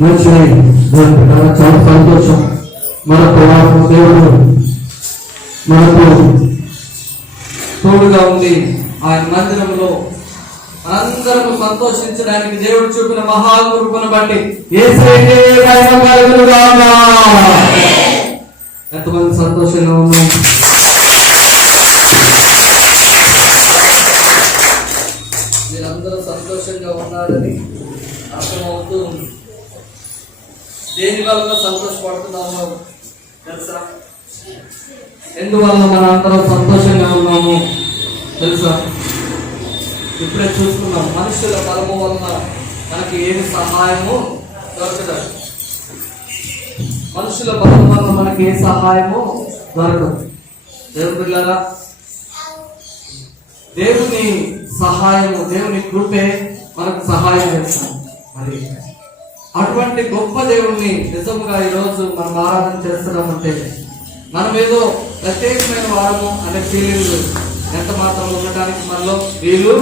మంచిది. చాలా సంతోషం. మనకు దేవుడు మనకు తోడుగా ఉంది. ఆయన మందిరంలో అందరము సంతోషించడానికి దేవుడు చూపిన మహాకృపను బట్టి ఎంతమంది సంతోషంగా ఉన్నాం. మీరందరూ సంతోషంగా ఉన్నారని అర్థమవుతూ ఉంది. దేని వల్ల సంతోషపడుతున్నామో తెలుసా? ఎందువల్ల మన అందరం సంతోషంగా ఉన్నాము తెలుసా? ఇప్పుడే చూసుకున్నాం. మనుషుల బలము వలన మనకి ఏమి సహాయము దొరకదు. మనుషుల బలం వల్ల మనకి ఏ సహాయము దొరకదు. దేవుని పిల్లరా, దేవుని సహాయము, దేవుని కృపే మనకు సహాయం చేస్తాం. మరి అటువంటి గొప్ప దేవుణ్ణి నిజంగా ఈరోజు మనం ఆరాధన చేస్తున్నామంటే మనం ఏదో ప్రత్యేకమైన వారము అనే ఫీలింగ్ ఎంత మాత్రం ఉండటానికి మనలో వీలు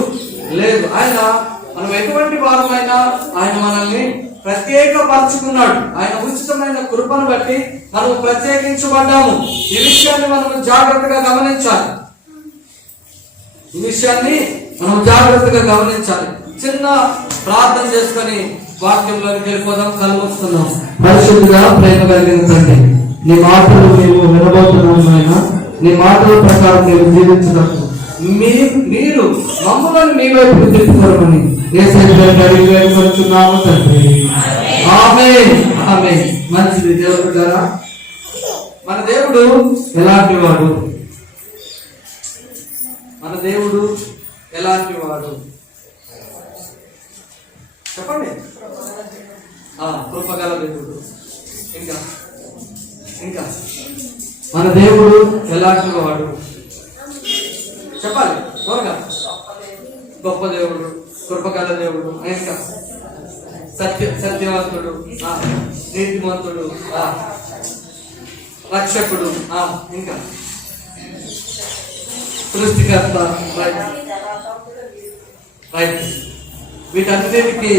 లేదు. ఆయన మనం ఎటువంటి వారమైనా ఆయన మనల్ని ప్రత్యేకపరచుకున్నాడు. ఆయన ఉచితమైన కృపను బట్టి మనం ప్రత్యేకించబడ్డాము. ఈ విషయాన్ని మనం జాగ్రత్తగా గమనించాలి. ఈ విషయాన్ని మనం జాగ్రత్తగా గమనించాలి. చిన్న ప్రార్థన చేసుకొని వాక్యంలోకి వెళ్ళిపోదాం. కలుస్తున్నాం. పరిశుద్ధిగా ప్రేమ కలిగిన తండ్రి, నీ మాటలు మేము వినబోతున్నాము. ఆయన నీ మాటల ప్రకారం మేము జీవించడానికి మీరు మమ్మల్ని మీ వైపు తిప్పుకోరమని వేడుకొచ్చున్నాము తండ్రి. ఆమేన్, ఆమేన్. మంచిది. దేవుడు గారా, మన దేవుడు ఎలాంటి వాడు? మన దేవుడు ఎలాంటి వాడు చెప్పండి. కృపగల దేవుడు. ఇంకా ఇంకా మన దేవుడు ఎలాంటి వాడు చెప్పాలి త్వరగా. గొప్ప దేవుడు, కృపగల దేవుడు, ఇంకా సత్యవంతుడు, నీతిమంతుడు, రక్షకుడు, ఇంకా సృష్టికర్త. రైట్. వీటన్నిటికి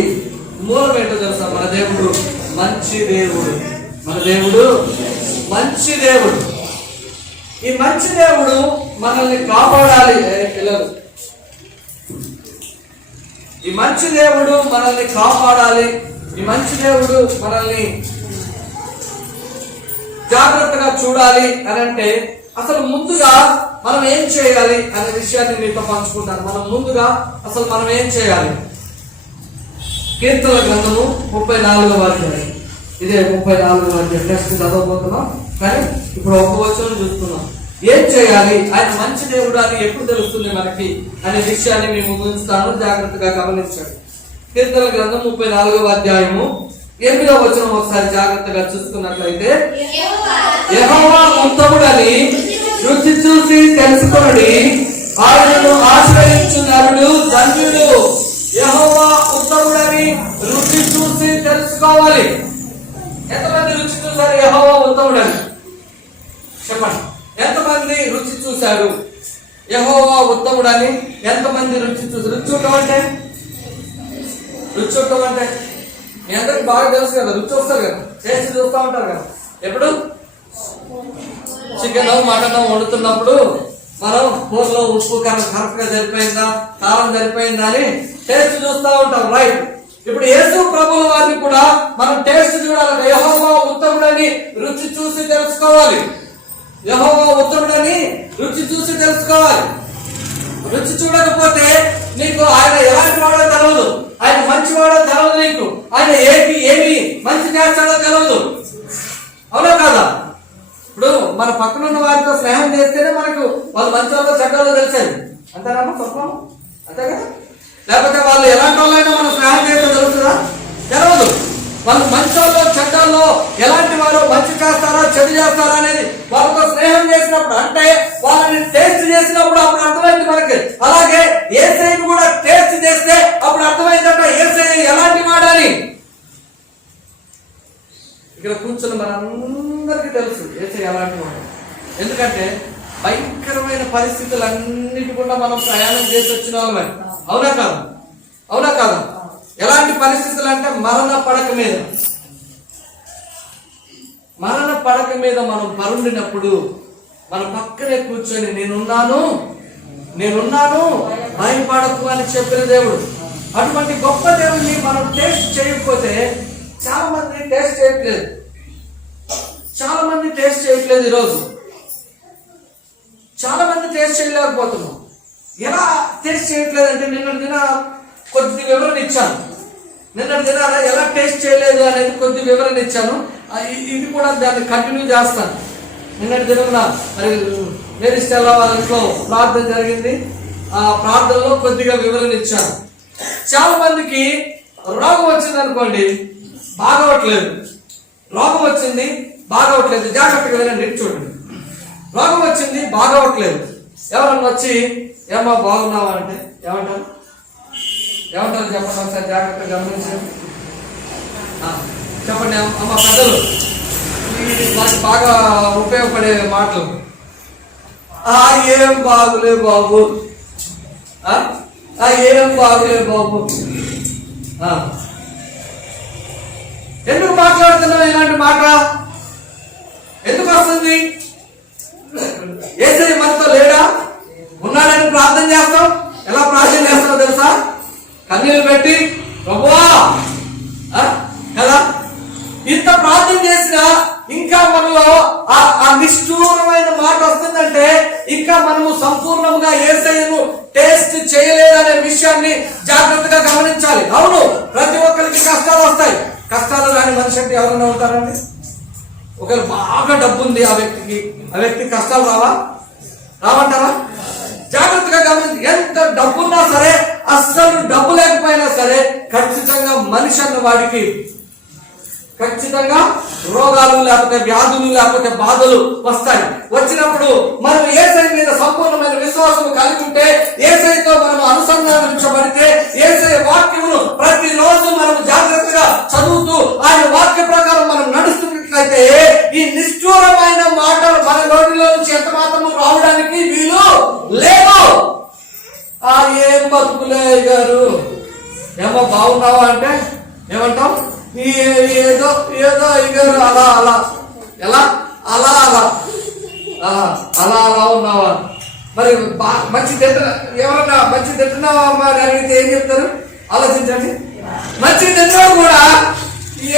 మూలం ఏంటో తెలుసా? మన దేవుడు మంచి దేవుడు. మన దేవుడు మంచి దేవుడు. ఈ మంచి దేవుడు మనల్ని కాపాడాలి. పిల్లలు, ఈ మంచి దేవుడు మనల్ని కాపాడాలి. ఈ మంచి దేవుడు మనల్ని జాగ్రత్తగా చూడాలి అని అంటే అసలు ముందుగా మనం ఏం చేయాలి అనే విషయాన్ని మీతో పంచుకుంటాను. మనం ఏం చేయాలి? కీర్తనల గ్రంథము 34వ అధ్యాయం. ఇదే 34వ అధ్యాయం. నెక్స్ట్ చదవబోతున్నాం, కానీ ఇప్పుడు ఒక వచనం చూస్తున్నాం. ఏం చేయాలి? ఆయన మంచి దేవుడు అని ఎప్పుడు తెలుస్తుంది మనకి అనే విషయాన్ని మేము ఉంచుతాను. జాగ్రత్తగా గమనించండి. కీర్తనల గ్రంథం 34వ అధ్యాయము 8వ వచనం ఒకసారి జాగ్రత్తగా చూసుకున్నట్లయితే, యెహోవా ఉత్తముడని రుచి చూసి తెలుసుకొనుడి, ఆయనను ఆశ్రయించు నరుడు ధన్యుడు. యెహోవా ఉత్తముడని రుచి చూసి తెలుసుకోవాలి. ఎంతమంది రుచి చూశారు యెహోవా ఉత్తముడని? చెప్పండి. ఎంతమంది రుచి చూశారు యెహోవా ఉత్తముడని? ఎంతమంది రుచి చూసారు? రుచి చూడటం అంటే మీ అందరికి బాగా తెలుసు కదా. రుచి వస్తారు కదా, టేస్ట్ చూస్తూ ఉంటారు కదా. ఎప్పుడు చికెన్ మటన్ వండుతున్నప్పుడు మనం కూరలో ఉప్పు కరెక్ట్ గా సరిపోయిందా, కారం సరిపోయిందా అని టేస్ట్ చూస్తూ ఉంటాం. రైట్. ఇప్పుడు యేసు ప్రభువుల వారిని కూడా మనం టేస్ట్ చూడాలి. యెహోవా ఉత్తముడని రుచి చూసి తెలుసుకోవాలి. యెహోవా ఉత్తముడని రుచి చూసి తెలుసుకోవాలి. రుచి చూడకపోతే నీకు ఆయన ఎలాంటి వాడో తెలవదు, ఆయన మంచి వాడో తెలవదు, నీకు ఆయన ఏమి మంచి చేస్తాడో తెలవదు. అవునా కాదా? ఇప్పుడు మన పక్కన ఉన్న వారితో స్నేహం చేస్తేనే మనకు వాళ్ళు మంచి వాళ్ళో చెడ్డలో తెలిసేది. అంతేనమ్మా స్వప్నం? అంతే కదా? లేకపోతే వాళ్ళు ఎలాంటి వాళ్ళైనా మనం స్నేహం చేస్తే తెలుస్తుందా? తెలవదు. వాళ్ళు మంచి వాళ్ళు చెడ్డల్లో ఎలాంటి వారు, మంచి చేస్తారా చెడు చేస్తారా అనేది వాళ్ళతో స్నేహం చేసినప్పుడు, అంటే వాళ్ళని టేస్ట్ చేసినప్పుడు అప్పుడు అర్థమైంది మనకి. అలాగే యేసయ్యను కూడా టేస్ట్ చేస్తే అప్పుడు అర్థమైందంట యేసయ్య ఎలాంటి వాడని. ఇక్కడ కూర్చున్న మనందరికీ తెలుసు యేసయ్య ఎలాంటి వాడు. ఎందుకంటే భయంకరమైన పరిస్థితులన్నిటి కూడా మనం ప్రయాణం చేసి వచ్చిన వాళ్ళమే. అవునా కాదా? ఎలాంటి పరిస్థితులు అంటే మరణ పడక మీద మరణ పడక మీద మనం పరుండినప్పుడు మన పక్కనే కూర్చొని నేనున్నాను భయపడకు అని చెప్పిన దేవుడు. అటువంటి గొప్ప దేవుడిని మనం టేస్ట్ చేయకపోతే చాలా మంది టేస్ట్ చేయట్లేదు ఈరోజు. చాలా మంది టేస్ట్ చేయలేకపోతున్నాం. ఎలా టేస్ట్ చేయట్లేదు అంటే నిన్నటి దిన కొద్ది వివరణ ఇచ్చాను. నిన్నటి దిన ఎలా టేస్ట్ చేయలేదు అనేది కొద్ది వివరణ ఇచ్చాను. ఇది కూడా దాన్ని కంటిన్యూ చేస్తాను. నిన్నటి దిన మరి మేరీ స్టెల్లా వాళ్ళ ఇంట్లో ప్రార్థన జరిగింది. ఆ ప్రార్థనలో కొద్దిగా వివరణ ఇచ్చాను. చాలా మందికి రోగం వచ్చింది అనుకోండి, రోగం వచ్చింది బాగవట్లేదు. జాగ్రత్తగా వినండి, చూడండి. రోగం వచ్చింది బాగవట్లేదు. ఎవరన్నా వచ్చి ఏమో బాగున్నావా అంటే ఏమంటారు చెప్పండి, ఒకసారి జాగ్రత్తగా గమనించండి. చెప్పండి అమ్మ, పెద్దలు మనకి బాగా ఉపయోగపడే మాటలు. ఏం బాగులే బాబు, ఏం బాగులే బాబు. ఎందుకు మాట్లాడుతున్నావు ఇలాంటి మాట? ఎందుకు వస్తుంది? యేసయ్య మనతో లేడా? ఉన్నాడని ప్రార్థన చేస్తాం. ఎలా ప్రార్థన చేస్తామో తెలుసా? కన్నీళ్ళు పెట్టి ప్రభువా కదా. ఇంత ప్రార్థన చేసినా ఇంకా మనలో ఆ నిష్ఠూరమైన మాట వస్తుందంటే ఇంకా మనము సంపూర్ణంగా యేసయ్యను టేస్ట్ చేయలేదనే విషయాన్ని జాగ్రత్తగా గమనించాలి. అవును, ప్రతి ఒక్కరికి కష్టాలు వస్తాయి. కష్టాలు రాని మనిషి అంటే ఎవరైనా ఉంటారండి? ఒకవేళ బాగా డబ్బు ఉంది ఆ వ్యక్తికి కష్టాలు రావంటారా? జాగ్రత్తగా గమనించి, ఎంత డబ్బున్నా సరే, అస్సలు డబ్బు లేకపోయినా సరే, ఖచ్చితంగా మనిషి అన్న వాడికి ఖచ్చితంగా రోగాలు లేకపోతే వ్యాధులు లేకపోతే బాధలు వస్తాయి. వచ్చినప్పుడు మనం యేసయ్య మీద సంపూర్ణమైన విశ్వాసం కలిగి ఉంటే, యేసయ్యతో మనం అనుసంధానించబడితే, యేసయ్య వాక్యమును ప్రతిరోజు మనం జాగ్రత్తగా చదువుతూ ఆయన వాక్య ప్రకారం మనం నడుస్తున్నట్లయితే ఈ నిష్ఠూరమైన మాటలు మన నోటిలో నుంచి ఎంత మాత్రము రావడానికి వీలు లేదు. ఏం బతుకులే గారు, ఏమో బాగున్నావా అంటే ఏమంటాం? ఏదో అయ్యారు అలా ఉన్నావా? మరి మంచి ఎవరన్నా మంచి తింటున్నావా అమ్మా అని అడిగితే ఏం చెప్తారు? ఆలోచించండి. మంచి తిన్నావు కూడా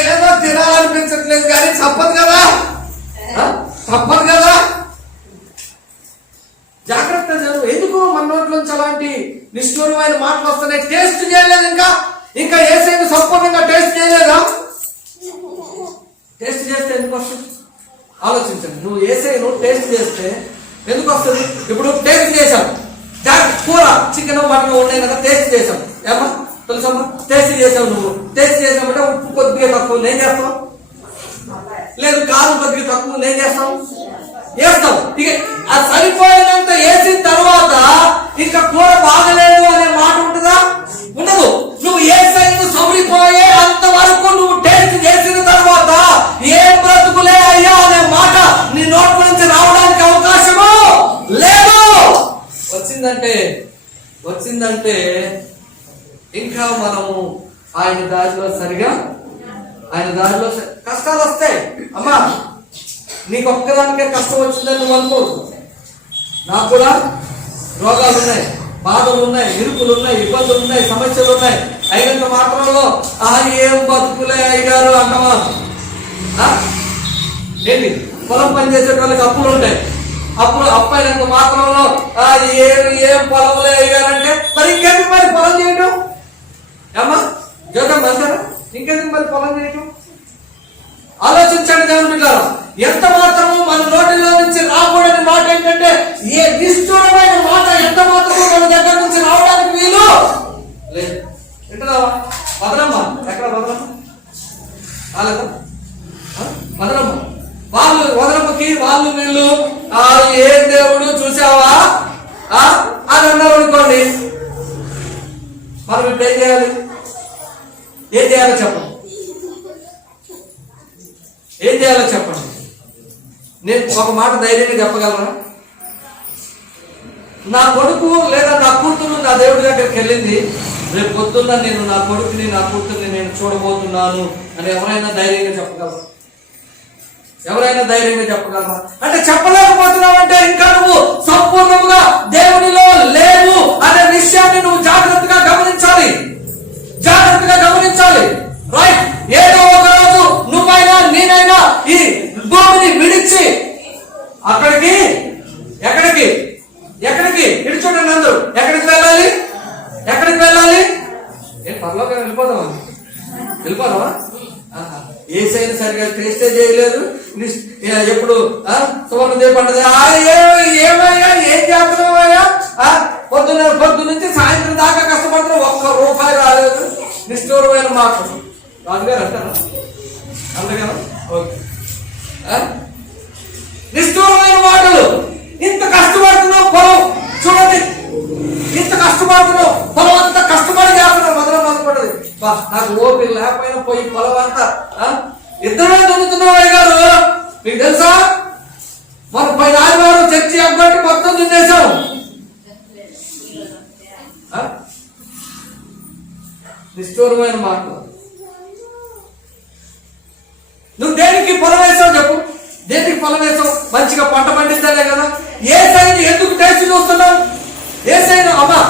ఏదో తినాలనిపించట్లేదు కానీ తప్పదు కదా. జాగ్రత్త జరుగు. ఎందుకు మన నోట్లోంచి అలాంటి నిష్ఠూరమైన మాటలు వస్తున్నాయి? టేస్ట్ చేయలేదు, ఇంకా యేసయ్యను సంపూర్ణంగా టేస్ట్ చేయలేదా? టేస్ట్ చేస్తే ఎందుకు వస్తుంది? ఆలోచించండి. నువ్వు యేసయ్యను టేస్ట్ చేస్తే ఎందుకు వస్తుంది? ఇప్పుడు టేస్ట్ చేశాం, కూర చికెన్ మటన్ ఉన్నాయి కదా, టేస్ట్ చేసాం. ఏమా తెలుసమ్మా? టేస్ట్ చేసావు. నువ్వు టేస్ట్ చేసామంటే ఉప్పు కొద్దిగా తక్కువ ఏం చేస్తావు? లేదు, కారం కొద్దిగా తక్కువ ఏం చేస్తావు? వేస్తావు. ఇక ఆ సరిపోయినంత వేసిన తర్వాత ఇంకా కూర బాగలేదు అనే మాట ఉంటుందా? ఉండదు. నువ్వు యేసయ్యను సౌరిపోయే అంతవరకు నువ్వు టేస్ట్ చేసిన తర్వాత ఏం బ్రతుకులే అయ్యా అనే మాట నీ నోటి నుంచి రావడానికి అవకాశము లేదు. వచ్చిందంటే ఇంకా మనము ఆయన దారిలో కష్టాలు వస్తాయి. అమ్మా, నీకు ఒక్కదానికే కష్టం వచ్చిందని నువ్వు అనుకోదు. నాకు కూడా రోగాలు ఉన్నాయి, బాధలు ఉన్నాయి, ఇరుకులు ఉన్నాయి, ఇబ్బందులు ఉన్నాయి, సమస్యలు ఉన్నాయి. అయినంత మాత్రంలో ఏం బతుకులే అయ్యారు అంటవా? ఏంటి? పొలం పని చేసే వాళ్ళకి అప్పులు ఉంటాయి. అప్పు అయినంత మాత్రంలో ఏం పొలంలే అయ్యారంటే మరి ఇంకెందుకు మరి పొలం చేయటం? ఏమా జోకం అంటారా? ఇంకెందుకు మరి పొలం చేయటం? ఆలోచించండి దేవుని బిడ్డలారా. ఎంత మాత్రము మన నోటిలో నుంచి రాకూడని మాట ఏంటంటే ఏ నిష్ఠూరమైన మాట ఎంత మాత్రము మన దగ్గర నుంచి రావడానికి వీలు లేదు. వింటున్నావా? వదలమ్మ, ఎక్కడ వదలమ్మ? వదలమ్మ. వదలమ్మకి వాళ్ళు వీళ్ళు ఏ దేవుడు చూసావా అని అన్నారు అనుకోండి, మనం ఇప్పుడు ఏం చేయాలి? చెప్పండి. నేను ఒక మాట ధైర్యంగా చెప్పగలరా? నా కొడుకు లేదా నా కూతురు నా దేవుడి దగ్గరికి వెళ్ళింది, రేపు పొద్దున్న నేను నా కొడుకుని నా కూతుర్ని నేను చూడబోతున్నాను అని ఎవరైనా ధైర్యంగా చెప్పగలరా? ఎవరైనా ధైర్యంగా చెప్పగలరా? అంటే చెప్పలేకపోతున్నావు అంటే ఇంకా నువ్వు సంపూర్ణంగా దేవునిలో లేవు అనే విషయాన్ని నువ్వు జాగ్రత్తగా గమనించాలి. జాగ్రత్తగా గమనించాలి. రైట్? ఏదో ఒక రోజు నువ్వైనా నేనైనా ఈ భూమిని విడిచి ఎక్కడికి ఇటు చూడండి అందరూ ఎక్కడికి వెళ్ళాలి? ఏం పర్లోకి వెళ్ళిపోదామా? ఏసైనా సరిగా టేస్టే చేయలేదు. ఎప్పుడు సువర్ణదేవి పండుగ ఏమయ్యా ఏం చేస్తున్నావయ్యా? పొద్దు నుంచి సాయంత్రం దాకా కష్టపడుతున్నావు, ఒక్క రూపాయి రాలేదు. నిష్ఠూరమైన మాటలు రాజుగారు అంటారా? అందుకనా? ఓకే. నిష్ఠూరమైన మాటలు. ఇంత కష్టపడుతున్నావు, పొలం చూడండి, ఇంత కష్టపడుతున్నావు, పొలం అంతా కష్టపడి చేస్తున్నావు. మొదలుపడ్డది నాకు ఓపిక లేకపోయినా పోయి పొలం అంతా ఇద్దరే దున్నుతున్నావు. అయ్యగారు మీకు తెలుసా, మన పై ఆదివారం చర్చి అబ్బట్టి మొత్తం దున్నేశాం. నిష్ఠూరమైన మాటలు. నువ్వు దేనికి పొలం వేసావు చెప్పు? దేనికి పొలం వేసావు? మంచిగా పంట పండించాలే కదా. ఏ సైన్ ఎందుకు టేస్ట్ చూస్తున్నావు? ఏ సైన్ అమ్మా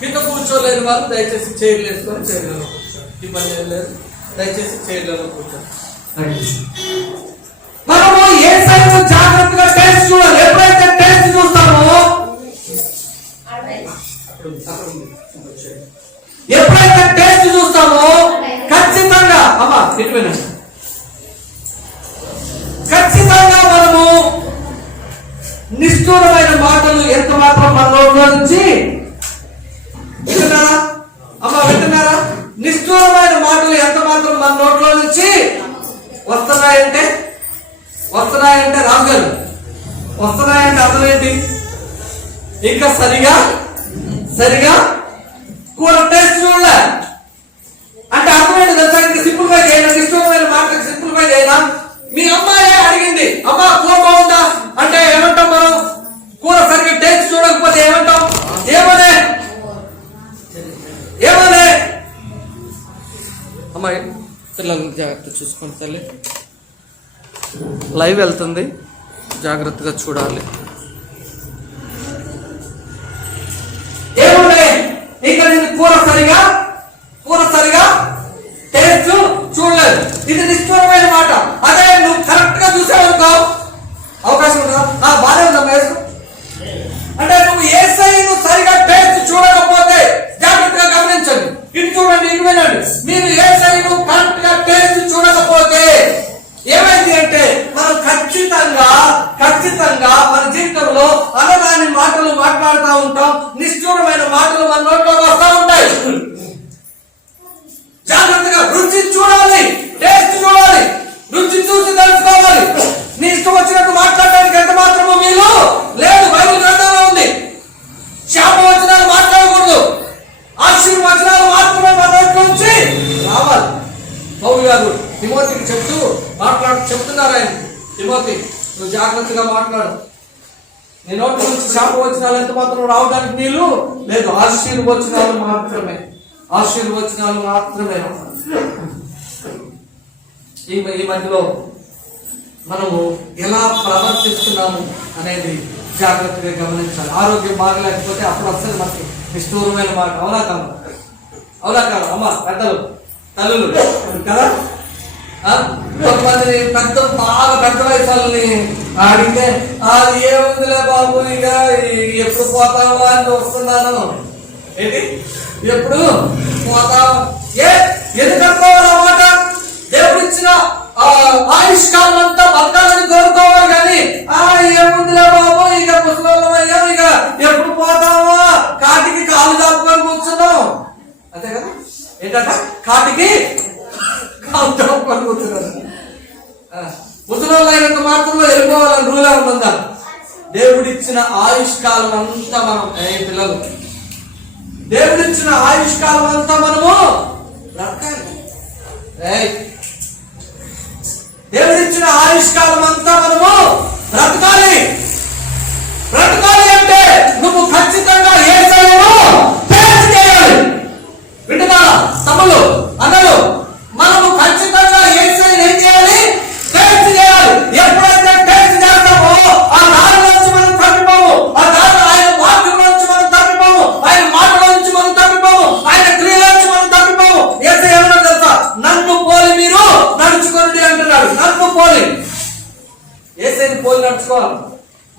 కింద కూర్చోలేని వాళ్ళు దయచేసి చైర్లు వేసుకొని చైర్లలో కూర్చోండి. ఇబ్బంది ఏం లేదు, దయచేసి చైర్లలో కూర్చోండి. మనము ఏ సైన్ జాగ్రత్తగా టేస్ట్ చూడాలి. ఎప్పుడైతే టేస్ట్ చూస్తామో ఖచ్చితంగా అమ్మా ఖచ్చితంగా మనము నిష్ఠూరమైన మాటలు ఎంత మాత్రం మన నోట్లో నుంచి వింటున్నారా? అమ్మా వింటున్నారా? నిష్ఠూరమైన మాటలు ఎంత మాత్రం మన నోట్లో నుంచి వస్తున్నాయంటే రాజుగారు వస్తున్నాయంటే అర్థం ఏంటి? ఇంకా సరిగా కూర టేస్ట్ చూడలే అంటే అర్థమైంది తెలుసా? ఇంకా సింపుల్ గా చేయనా? నిష్ఠూరమైన మాటలకు సింపుల్ గా చేయనా? మీ అమ్మాయి అడిగింది, అమ్మా కూర బాగుందా అంటే ఏమంటాం మనం? కూర సరిగ్గా టేస్ట్ చూడకపోతే ఏమంటాం? ఏమనే అమ్మాయి పిల్లల్ని జాగ్రత్త చూసుకోండి తల్లి. లైవ్ వెళ్తుంది, జాగ్రత్తగా చూడాలి. ఏమన్నా ఇంకా కూర సరిగా టేస్ట్ చూడలేదు. ఇది నిష్ఠూరమైన మాట. అదే నువ్వు కరెక్ట్ గా చూసావనుకో అవకాశం ఉంటుందా? బాగానే ఉందా మేసు? అంటే నువ్వు ఏసైను సరిగా టేస్ట్ చూడకపోతే జాగ్రత్తగా గమనించండి. ఇటు చూడండి, ఇటు వినండి. మీరు ఏసైను కరెక్ట్ గా టేస్ట్ చూడకపోతే ఏమైంది అంటే మనం ఖచ్చితంగా మన జీవితంలో అనరాని మాటలు మాట్లాడుతూ ఉంటాం. నిష్ఠూరమైన మాటలు మన నోట్లోకి వస్తూ ఉంటాయి. జాగ్రత్తగా రుచి చూడాలి, టేస్ట్ చూడాలి, రుచి చూసి తెలుసుకోవాలి. నీ ఇష్టం వచ్చినట్టు మాట్లాడడానికి ఎంత మాత్రమో మీలో లేదు. బైబిల్ గ్రంథంలో ఉంది, శాపవచనాలు మాట్లాడకూడదు, ఆశీర్వచనాలు మాత్రమే మన నోట్లో నుంచి రావాలి. పౌలు గారు తిమోతికి చెప్తున్నారు ఆయన, తిమోతి నువ్వు జాగ్రత్తగా మాట్లాడు. నీ నోటి నుంచి శాపవచనాలు ఎంత మాత్రం రావడానికి నీళ్ళు లేదు. ఆశీర్వచనాలు మాత్రమే. ఈ మధ్యలో మనము ఎలా ప్రవర్తిస్తున్నాము అనేది జాగ్రత్తగా గమనించాలి. ఆరోగ్యం బాగలేకపోతే అప్పుడు వస్తుంది మనకి నిష్ఠూరమైన మాట. అవునా కాదు అమ్మా? పెద్దలు తల్లులు కదా, కొంతమంది బాగా పెద్ద వయసు వాళ్ళని అడిగితే అది ఏముందిలే బాబు, ఇక ఎప్పుడు పోతావా అని వస్తున్నాను. ఏంటి ఎప్పుడు పోతావు? ఎందుకు అనుకోవాలన్నమాట? దేవుడు ఇచ్చిన ఆయుష్కాలం అంతా బతకాలని కోరుకోవాలి. కానీ ఏముందిలే బాబు, ఇక ముసలయ్యా, ఇక ఎప్పుడు పోతావా? కాటికి కాలు దాపుకొని కూర్చున్నాం. అంతే కదా? ఏంటంట? కాటికి కాలు దాపుకొని కూర్చున్నారు. ముసలోళ్ళు అయినంత మాత్రంలో వెళ్ళిపోవాలని రూల్ ఉంటుందా? దేవుడిచ్చిన ఆయుష్కాలం అంతా మనం పిల్లలు దేవుడిచ్చిన ఆయుష్కాలం అంతా మనము బ్రతకాలి. దేవుడిచ్చిన ఆయుష్కాలం అంతా మనము బ్రతకాలి అంటే నువ్వు ఖచ్చితంగా యేసయ్యను టేస్ట్ చేయాలి. వింటున్నారా తమ్ముళ్ళు, అన్నలు? మనము ఖచ్చితంగా యేసయ్యను ఏం చేయాలి?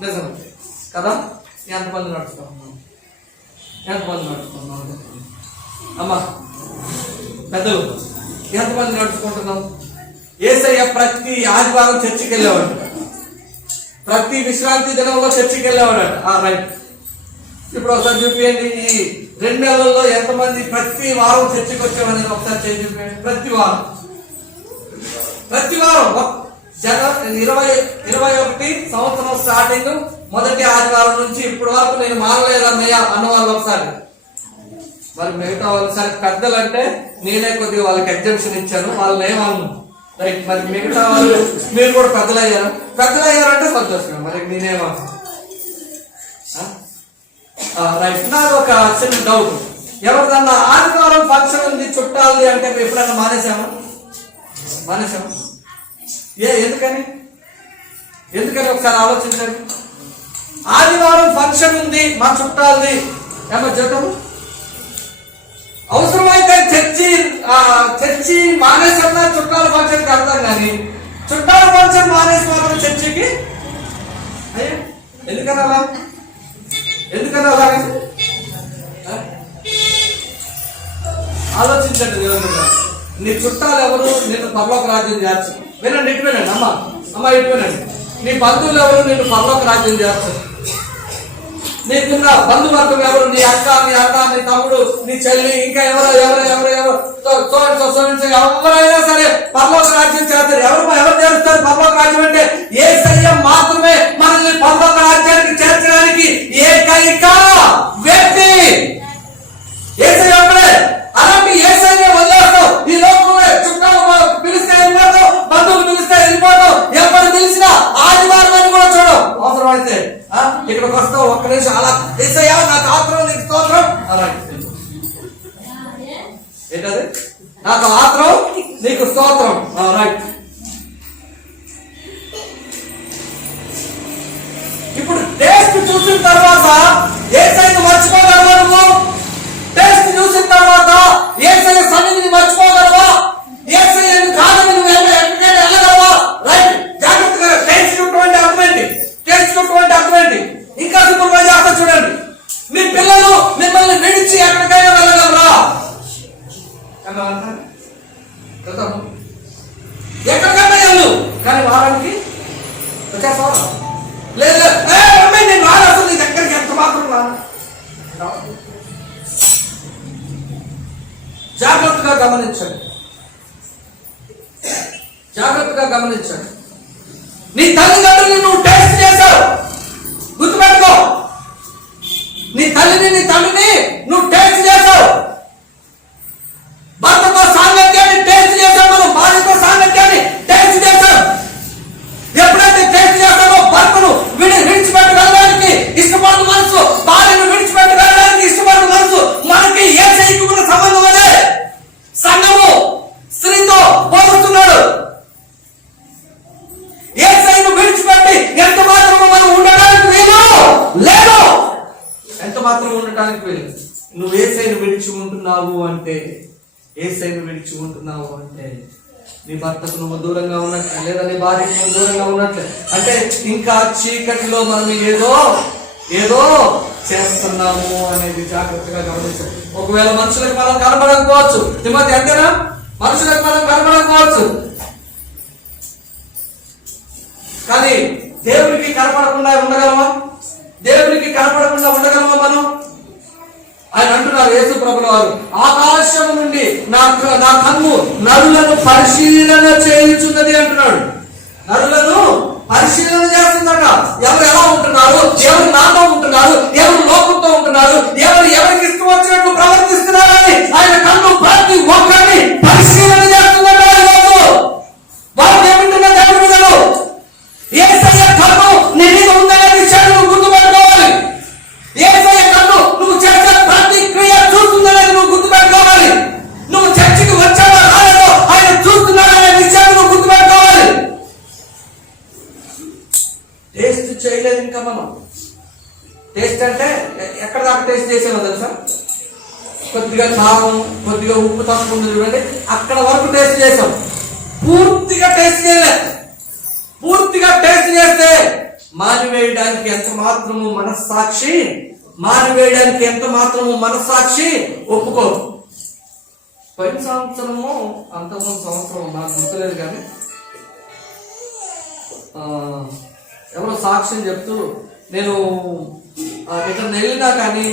నిజమైతే కదా. ఎంతమంది నడుచుకుంటున్నాం? ఎంతమంది నడుచుకుంటున్నాం? అమ్మా పెద్దలు ఎంతమంది నడుచుకుంటున్నాం? యేసయ్య ప్రతి ఆదివారం చర్చికి వెళ్ళేవాడు, ప్రతి విశ్రాంతి దినంలో చర్చికి వెళ్ళేవాడు. రైట్. ఇప్పుడు ఒకసారి చూపించండి, ఈ 2 నెలల్లో ఎంతమంది ప్రతి వారం చర్చికి వచ్చామని ఒకసారి చేసి చూపించండి. ప్రతి వారం జనవరి 2021 సంవత్సరం స్టార్టింగ్ మొదటి ఆదివారం నుంచి ఇప్పటి వరకు నేను మారలేదన్నయ్య అన్నవాళ్ళు ఒకసారి. మరి మిగతా వాళ్ళు సరే పెద్దలు అంటే నేనే కొద్దిగా వాళ్ళకి ఎగ్జామ్షన్ ఇచ్చాను, వాళ్ళని ఏమన్నా రైట్. మరి మిగతా వాళ్ళు మీరు కూడా పెద్దలయ్యారంటే సంతోషమే. మరి నేనేమన్నా రైట్. నాకు ఒక చిన్న డౌట్, ఎవరిదన్నా ఆదివారం ఫంక్షన్ ఉంది చుట్టాలి అంటే ఎప్పుడన్నా మానేసామా? ఎందుకని ఒకసారి ఆలోచించండి. ఆదివారం ఫంక్షన్ ఉంది మా చుట్టాలది ఏమో చెప్తాము, అవసరమైతే చర్చి మానేసన్నా చుట్టాల ఫంక్షన్కి వెళ్తాం, కానీ చుట్టాల ఫంక్షన్ మానేసి మాత్రం చర్చికి అయ్యా ఎందుకని అలాగా? ఆలోచించండి. నీ చుట్టాలు ఎవరు నిన్ను పరలోక రాజ్యం చేర్చు. వినండి, ఇటు వినండి అమ్మ ఇటు వినండి. నీ బంధువులు ఎవరు నిన్ను పరలోక రాజ్యం చేర్చు. నీకున్న బంధువర్గం ఎవరు? నీ అక్క, నీ అన్న, నీ తమ్ముడు, నీ చెల్లి, ఇంకా ఎవరైనా సరే పరలోక రాజ్యం చేస్తారు. ఎవరు చేస్తారు పరలోక రాజ్యం అంటే? యేసయ్య మాత్రమే మనల్ని పరలోక రాజ్యానికి చేర్చడానికి ఏకైక వ్యక్తి యేసయ్య ఒక్కడే. అలాంటి యేసయ్యనే వదిలేస్తాం. ఈ లోకంలో చుట్టాలు పిలిస్తే వెళ్ళిపోతాం, బంధువులు పిలిస్తే వెళ్ళిపోతాం, ఎప్పుడు పిలిచినా ఆదివారం అని కూడా చూడం. అవసరమైతే ఇక్కడికి వస్తావు, ఒక్క నిమిషం అలా యేసయ్య నాకు ఆత్రం, నీకు స్తోత్రం. అలాగే ఏంటది? నాకు ఆత్రం, నీకు స్తోత్రం. రైట్. ఇప్పుడు టేస్ట్ చూసిన తర్వాత యేసయ్యను మర్చిపోగలవా నువ్వు? టేస్ట్ చూసిన తర్వాత యేసయ్య సన్నిధిని మర్చిపోగలవా? యేసయ్యను కాదని నువ్వు ఎక్కడికైనా వెళ్ళగలవా? రైట్. జాగ్రత్తగా టేస్ట్ చూడటువంటి అర్థం ఏంటి? ఇంకా సింపుల్ గా చేస్తా చూడండి. మీ పిల్లలు మిమ్మల్ని విడిచి ఎక్కడికైనా వెళ్ళగలరా? ఎక్కడికైనా వెళ్ళు, కానీ వారానికి వచ్చేస్తావా? లేదు నేను రాను, నీ దగ్గరికి ఎంత మాత్రం రాను. జాగ్రత్తగా గమనించండి. నీ తల్లిదండ్రులను నువ్వు టేస్ట్ చేశావు, గుర్తుపెట్టుకో. నీ తల్లిని, నీ తండ్రిని నువ్వు టేస్ట్ చేశావు. భర్తతో సాంగత్యాన్ని టేస్ట్ చేశావు, మనం భార్యతో సాంగత్యాన్ని టేస్ట్ చేశాం. ఎప్పుడైతే టేస్ట్ చేస్తామో భర్తను విడిచిపెట్టి వెళ్ళడానికి ఇష్టపడిన మనసు, భార్యను విడిచిపెట్టి వెళ్ళడానికి ఇష్టపడిన మనసు, మనకి యేసయ్యకు కూడా సంబంధం అదే. సంఘము స్త్రీతో పోలుస్తున్నాడు. యేసయ్యను విడిచిపెట్టి ఎంత మాత్రము మనం ఉండడానికి వీలు లేదు. నువ్వు యేసయ్యను విడిచి ఉంటున్నావు అంటే నీ భర్తకు నువ్వు దూరంగా ఉన్నట్లే, లేదా నీ భార్యకు నువ్వు దూరంగా ఉన్నట్లే. అంటే ఇంకా చీకటిలో మనం ఏదో చేస్తున్నాము అనేది జాగ్రత్తగా గమనించాలి. ఒకవేళ మనుషులకు మనం కనబడకపోవచ్చు, తిమ్మతి అంతేనా? మనుషులకు మనం కనబడకపోవచ్చు, కానీ దేవునికి కనపడకుండా ఉండగలమా? మనం? ఆయన అంటున్నారు యేసు ప్రభుల వారు, ఆకాశం నుండి నా కన్ను నరులను పరిశీలన చేయుచున్నది అంటున్నాడు. నరులను పరిశీలన చేస్తుందట. ఎవరు ఎలా ఉంటున్నారు, ఎవరు నాతో ఉంటున్నారు, ఎవరు లోకంతో ఉంటున్నారు, ఎవరికి ఇష్టం వచ్చినట్టు ప్రవర్తిస్తున్నారని ఆయన కన్ను ప్రతి ఒక్కరిని పరిశీలన చేస్తుందట. వాళ్ళు ఏమిటన్నా దేవుడి మీదను యేసయ్య కన్ను నీ మీద ఉందనేది నువ్వు గుర్తుపెట్టుకోవాలి. యేసయ్య కన్ను నువ్వు చేసే ప్రతి క్రియ చూస్తుందనేది నువ్వు గుర్తుపెట్టుకోవాలి. నువ్వు చర్చికి వచ్చావో రాలేదో ఆయన చూస్తున్నాడనే విషయాన్ని నువ్వు గుర్తుపెట్టుకోవాలి. టేస్ట్ చేయలేదు ఇంకా మనం. టేస్ట్ అంటే ఎక్కడ దాకా టేస్ట్ చేసామో తెలుసా? కొద్దిగా కారం, కొద్దిగా ఉప్పు తక్కువ ఉంది చూడండి, అక్కడ వరకు టేస్ట్ చేసాం. పూర్తిగా టేస్ట్ చేయలేదు. పూర్తిగా టేస్ట్ చేస్తే మానివేయడానికి ఎంత మాత్రము మనస్సాక్షి ఒప్పుకోదు. పోయిన సంవత్సరము అంతకుముందు సంవత్సరం నాకు గుర్తులేదు కానీ ఎవరో సాక్ష్యం చెప్తూ నేను ఇక్కడ వెళ్ళినా కానీ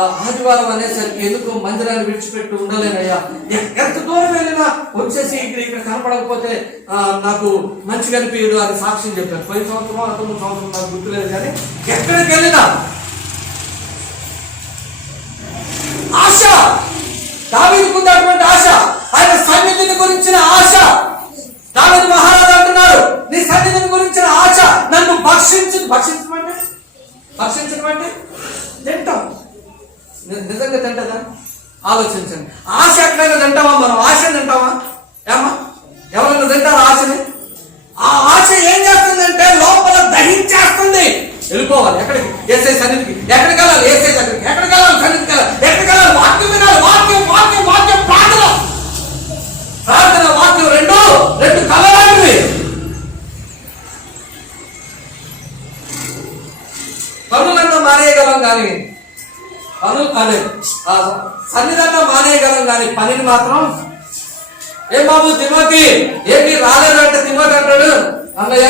ఆదివారం అనేసరికి ఎందుకు మందిరాన్ని విడిచిపెట్టి ఉండలేనయ్యా, ఎంత దూరం వెళ్ళినా వచ్చేసి ఇక్కడ కనపడకపోతే నాకు మంచిగా అనిపించదు అని సాక్ష్యం చెప్పారు. పోయిన సంవత్సరం అంతకుముందు సంవత్సరం నాకు గుర్తులేదు కానీ ఎక్కడికి వెళ్ళినా ఆశ, దావీదుకు అటువంటి ఆశ, ఆయన సన్నిధిని గురించిన ఆశ. దావీదు మహారాజు అంటున్నారు, నీ సన్నిధిని గురించిన ఆశ నన్ను భక్షించమంటే తింటాం. నిజంగా తింటదా? ఆలోచించండి. ఆశ ఎక్కడైనా తింటామా? మనం ఆశ తింటామా? ఏమా ఎవరైనా తింటారా ఆశని? ఆ ఆశ ఏం చేస్తుందంటే లోపల దహించేస్తుంది. వెళ్ళిపోవాలి ఎక్కడికి? యేసయ్య సన్నిధికి. ఎక్కడికి వెళ్ళాలి? యేసయ్య దగ్గరికి. ఎక్కడికి వెళ్ళాలి? సన్నిధికి వెళ్ళాలి. ఎక్కడికి వెళ్ళాలి? వాక్యం వినాలి. వాక్యం ప్రార్థన వాక్యం రెండు కలలాంటివి. పనులన్నా మానేయగలం కానీ సన్నిధన్నా మానేయగలం కానీ పనిని మాత్రం ఏ బాబు తిమోతి ఏమి రాలేదంటే తిమోతి అంటాడు, అన్నయ్య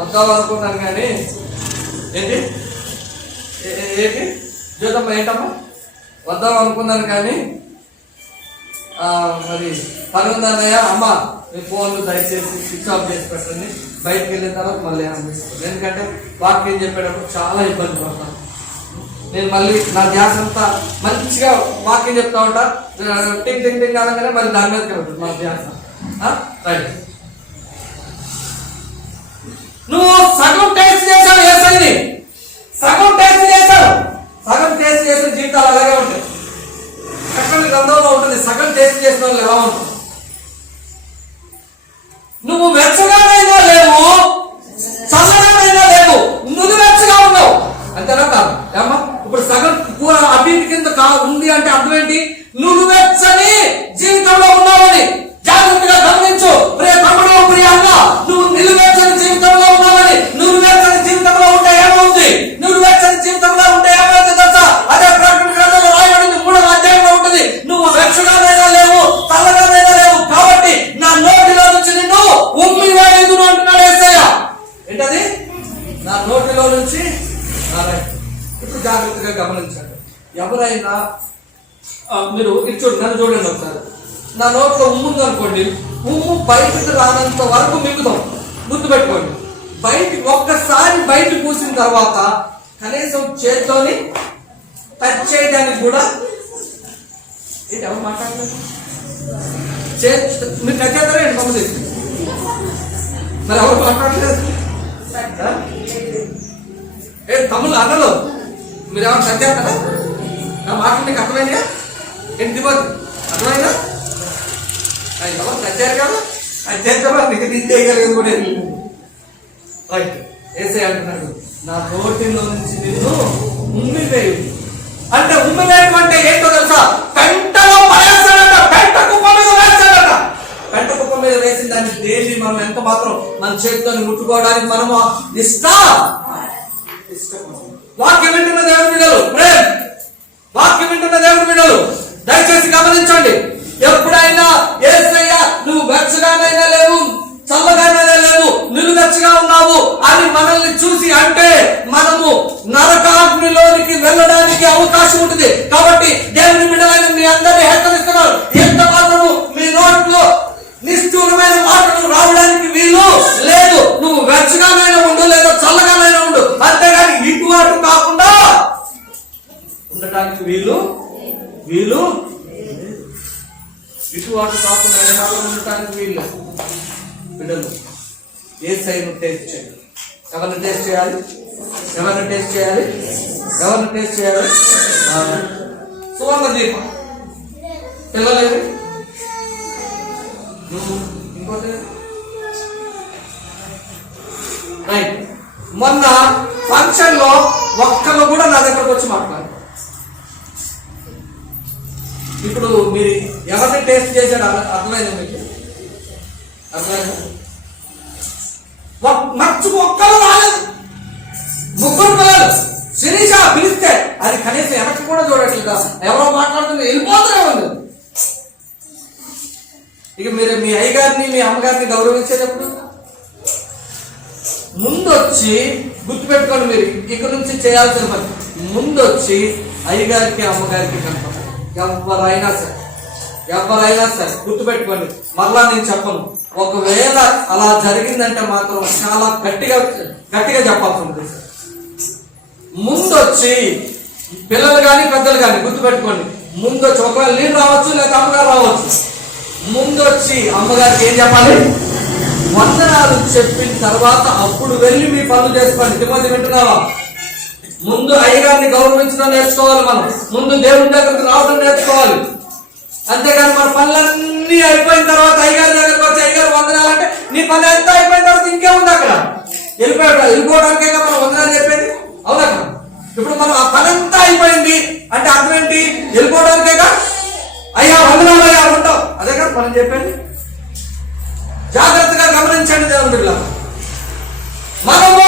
వద్దాం అనుకున్నాను కానీ ఏంటి జ్యోతమ్మ ఏంటమ్మా వద్దాం అనుకున్నాను కానీ మరి పని ఉందన్నయ్య, అమ్మ మీ ఫోన్లు దయచేసి స్విచ్ ఆఫ్ చేసి పెట్టండి, బయటకు వెళ్ళిన తర్వాత మళ్ళీ అనిపిస్తుంది. ఎందుకంటే వాక్యం చెప్పేటప్పుడు చాలా ఇబ్బంది పడతాను నేను. మళ్ళీ నా ధ్యాస అంతా మంచిగా వాక్యం చెప్తా ఉంటా, టింగ్ టింగ్ టింగ్ అనగానే మళ్ళీ దాని మీదకి వెళ్తుంది నా ధ్యాస. రైట్, నువ్వు సగం టేస్ట్ చేసావు యేసయ్యని, సగం టేస్ట్ చేసిన జీవితాలు అలాగే ఉంటాయి. ప్రకటన గ్రంథంలో ఉంటుంది సగం టేస్ట్ చేసిన వాళ్ళు ఎలా ఉంటుంది. నువ్వు వెచ్చగానైనా లేవు, చల్లగానైనా లేవు, నువ్వెచ్చగా ఉన్నావు. అంతేనా కాదు? ఏమ్మా ఇప్పుడు సగం కూర అభివృద్ధి కింద ఉంది అంటే అర్థం ఏంటి? నువ్వు వెచ్చని జీవితంలో ఉన్నావని. జాగ్రత్తగా గమనించు ప్రియ తమ్ముడు, ప్రియ అన్న, నువ్వు నిలువెచ్చని జీవితంలో ఉన్నావని. నువ్వు వెచ్చని జీవితంలో ఉంటే ఏమవుతుంది? తెలుసా? అదే ప్రకటన గ్రంథంలో రాయబడింది 3వ అధ్యాయంలో ఉంటుంది. నువ్వు వెచ్చగానైనా లేవు, చల్లగానైనా లేవు, కాబట్టి నా నోటిలో నుంచి నిన్ను ఉమ్మివేయుదును అంటున్నాడు యేసయ్య. ఏంటది? నా నోటిలో నుంచి. ఇప్పుడు జాగ్రత్తగా గమనించండి. ఎవరైనా మీరు ఇటు నన్ను చూడండి ఒకసారి. నా నోట్లో ఉమ్ముంది అనుకోండి, ఉమ్ము బయటకు రానంత వరకు మింగుతాం. గుర్తుపెట్టుకోండి. ఒక్కసారి బయట పూసిన తర్వాత కనీసం చేత్తోని టచ్ చేయడానికి కూడా ఎవరు మాట్లాడలేదు. మీరు టచ్ చేస్తారా ఏంటి? పంపు చేసి మరి ఎవరు మాట్లాడలేదు. తమ్ముళ్ళు అన్నలు మీరు ఎవరు టచ్ చేస్తారా? నా మాటలు నీకు అర్థమైందా? ఏంటి దిగదు? అర్థమైందా? ఎవరు టచ్ చేయరు కదా, టచ్ చేస్తారా? నీకు తీసేయగలిగింది కూడా రైట్. యేసయ్య అంటున్నాడు, నా నోటిలో నుంచి నిన్ను ఉమ్మివేయు. అంటే ఉమ్మివేయడం అంటే ఏంటో తెలుసా? పెంటలో పడేస్తాడట, పెంట కుప్ప మీద వేస్తాడట. పెంట కుప్ప మీద వేసిన దాన్ని డైలీ మనం ఎంత మాత్రం మన చేతితో ముట్టుకోవడానికి మనము వాక్యం వింటున్న దేవుని బిడ్డలు, వాక్యం వింటున్న దేవుని బిడ్డలు దయచేసి గమనించండి. ఎప్పుడైనా యేసయ్య నువ్వు వెచ్చగానైనా లేవు, చల్లగానైనా లేవు, నిలువెచ్చగా ఉన్నావు అని మనల్ని చూసి అంటే మనము నరకాగ్నిలోనికి వెళ్ళడానికి అవకాశం ఉంటుంది. కాబట్టి దేవుని బిడ్డలైన మీ అందరినీ హెచ్చరిస్తున్నారు, ఎంత మాత్రము మీ నోట్లో నిష్ఠూరమైన మాటలు రావడానికి వీలు లేదు. నువ్వు వెచ్చగానైనా ఉండు, లేదా చల్లగానైనా ఉండు, అంతేగాని ఇటు అటు కాకుండా ఉండటానికి వీలు ఇటు అటు కాకుండా ఉండటానికి వీలు. బిడ్డలు యేసయ్యను టేస్ట్ చేయాలి. ఎవరిని టేస్ట్ చేయాలి? సువర్ణ దీపం. పిల్లలేదు ఇంకోటి రైట్. మొన్న ఫంక్షన్ లో ఒక్కళ్ళు కూడా నా దగ్గరకు వచ్చి మాట్లాడారు. ఇప్పుడు మీరు ఎవరిని టేస్ట్ చేశాడు? అర్థమైందా మీకు? అర్థమైందా? మర్చుకు ఒక్కరు రాలేదు. ముగ్గురు పిల్లలు. శిరీష పిలిస్తే అది కనీసం వెనక్కి కూడా చూడట్లేదు. ఎవరో మాట్లాడుతుంది వెళ్ళిపోతూనే ఉంది. ఇక మీరు మీ అయ్యగారిని మీ అమ్మగారిని గౌరవించేటప్పుడు ముందొచ్చి గుర్తుపెట్టుకోండి, మీరు ఇక నుంచి చేయాల్సిన పని ముందొచ్చి అయ్యగారికి అమ్మగారికి కనపడాలి. ఎవరైనా సరే గుర్తుపెట్టుకోండి. మరలా నేను చెప్పను. ఒకవేళ అలా జరిగిందంటే మాత్రం చాలా గట్టిగా చెప్పాల్సి ఉంటుంది. ముందొచ్చి పిల్లలు కానీ పెద్దలు కానీ గుర్తుపెట్టుకోండి, ముందొచ్చి ఒకవేళ నేను రావచ్చు లేదా అమ్మగారు రావచ్చు, ముందొచ్చి అమ్మగారికి ఏం చెప్పాలి? వందనాలు చెప్పిన తర్వాత అప్పుడు వెళ్ళి మీ పనులు చేసుకోండి. తిమ్మది వింటున్నావా? ముందు అయ్యగారిని గౌరవించడం నేర్చుకోవాలి. మనం ముందు దేవుని దగ్గరకు రావడం నేర్చుకోవాలి. అంతేగాని మన పనులన్నీ అయిపోయిన తర్వాత అయ్యగారి దగ్గరకు వచ్చి అయ్యగారు వందనాలు అంటే నీ పని ఎంత అయిపోయిన తర్వాత ఇంకేముంది అక్కడ? వెళ్ళిపోవడానికే మనం వందనాలు చెప్పేది, అవునా? ఇప్పుడు మనం ఆ పని అంతా అయిపోయింది అంటే అర్థం ఏంటి? వెళ్ళిపోవడానికేగా. అయ్యా వందనాలు అయ్యా ఉంటావు, అదే కదా మనం చెప్పేది. జాగ్రత్తగా గమనించండి దేవుని బిడ్డలారా. మనము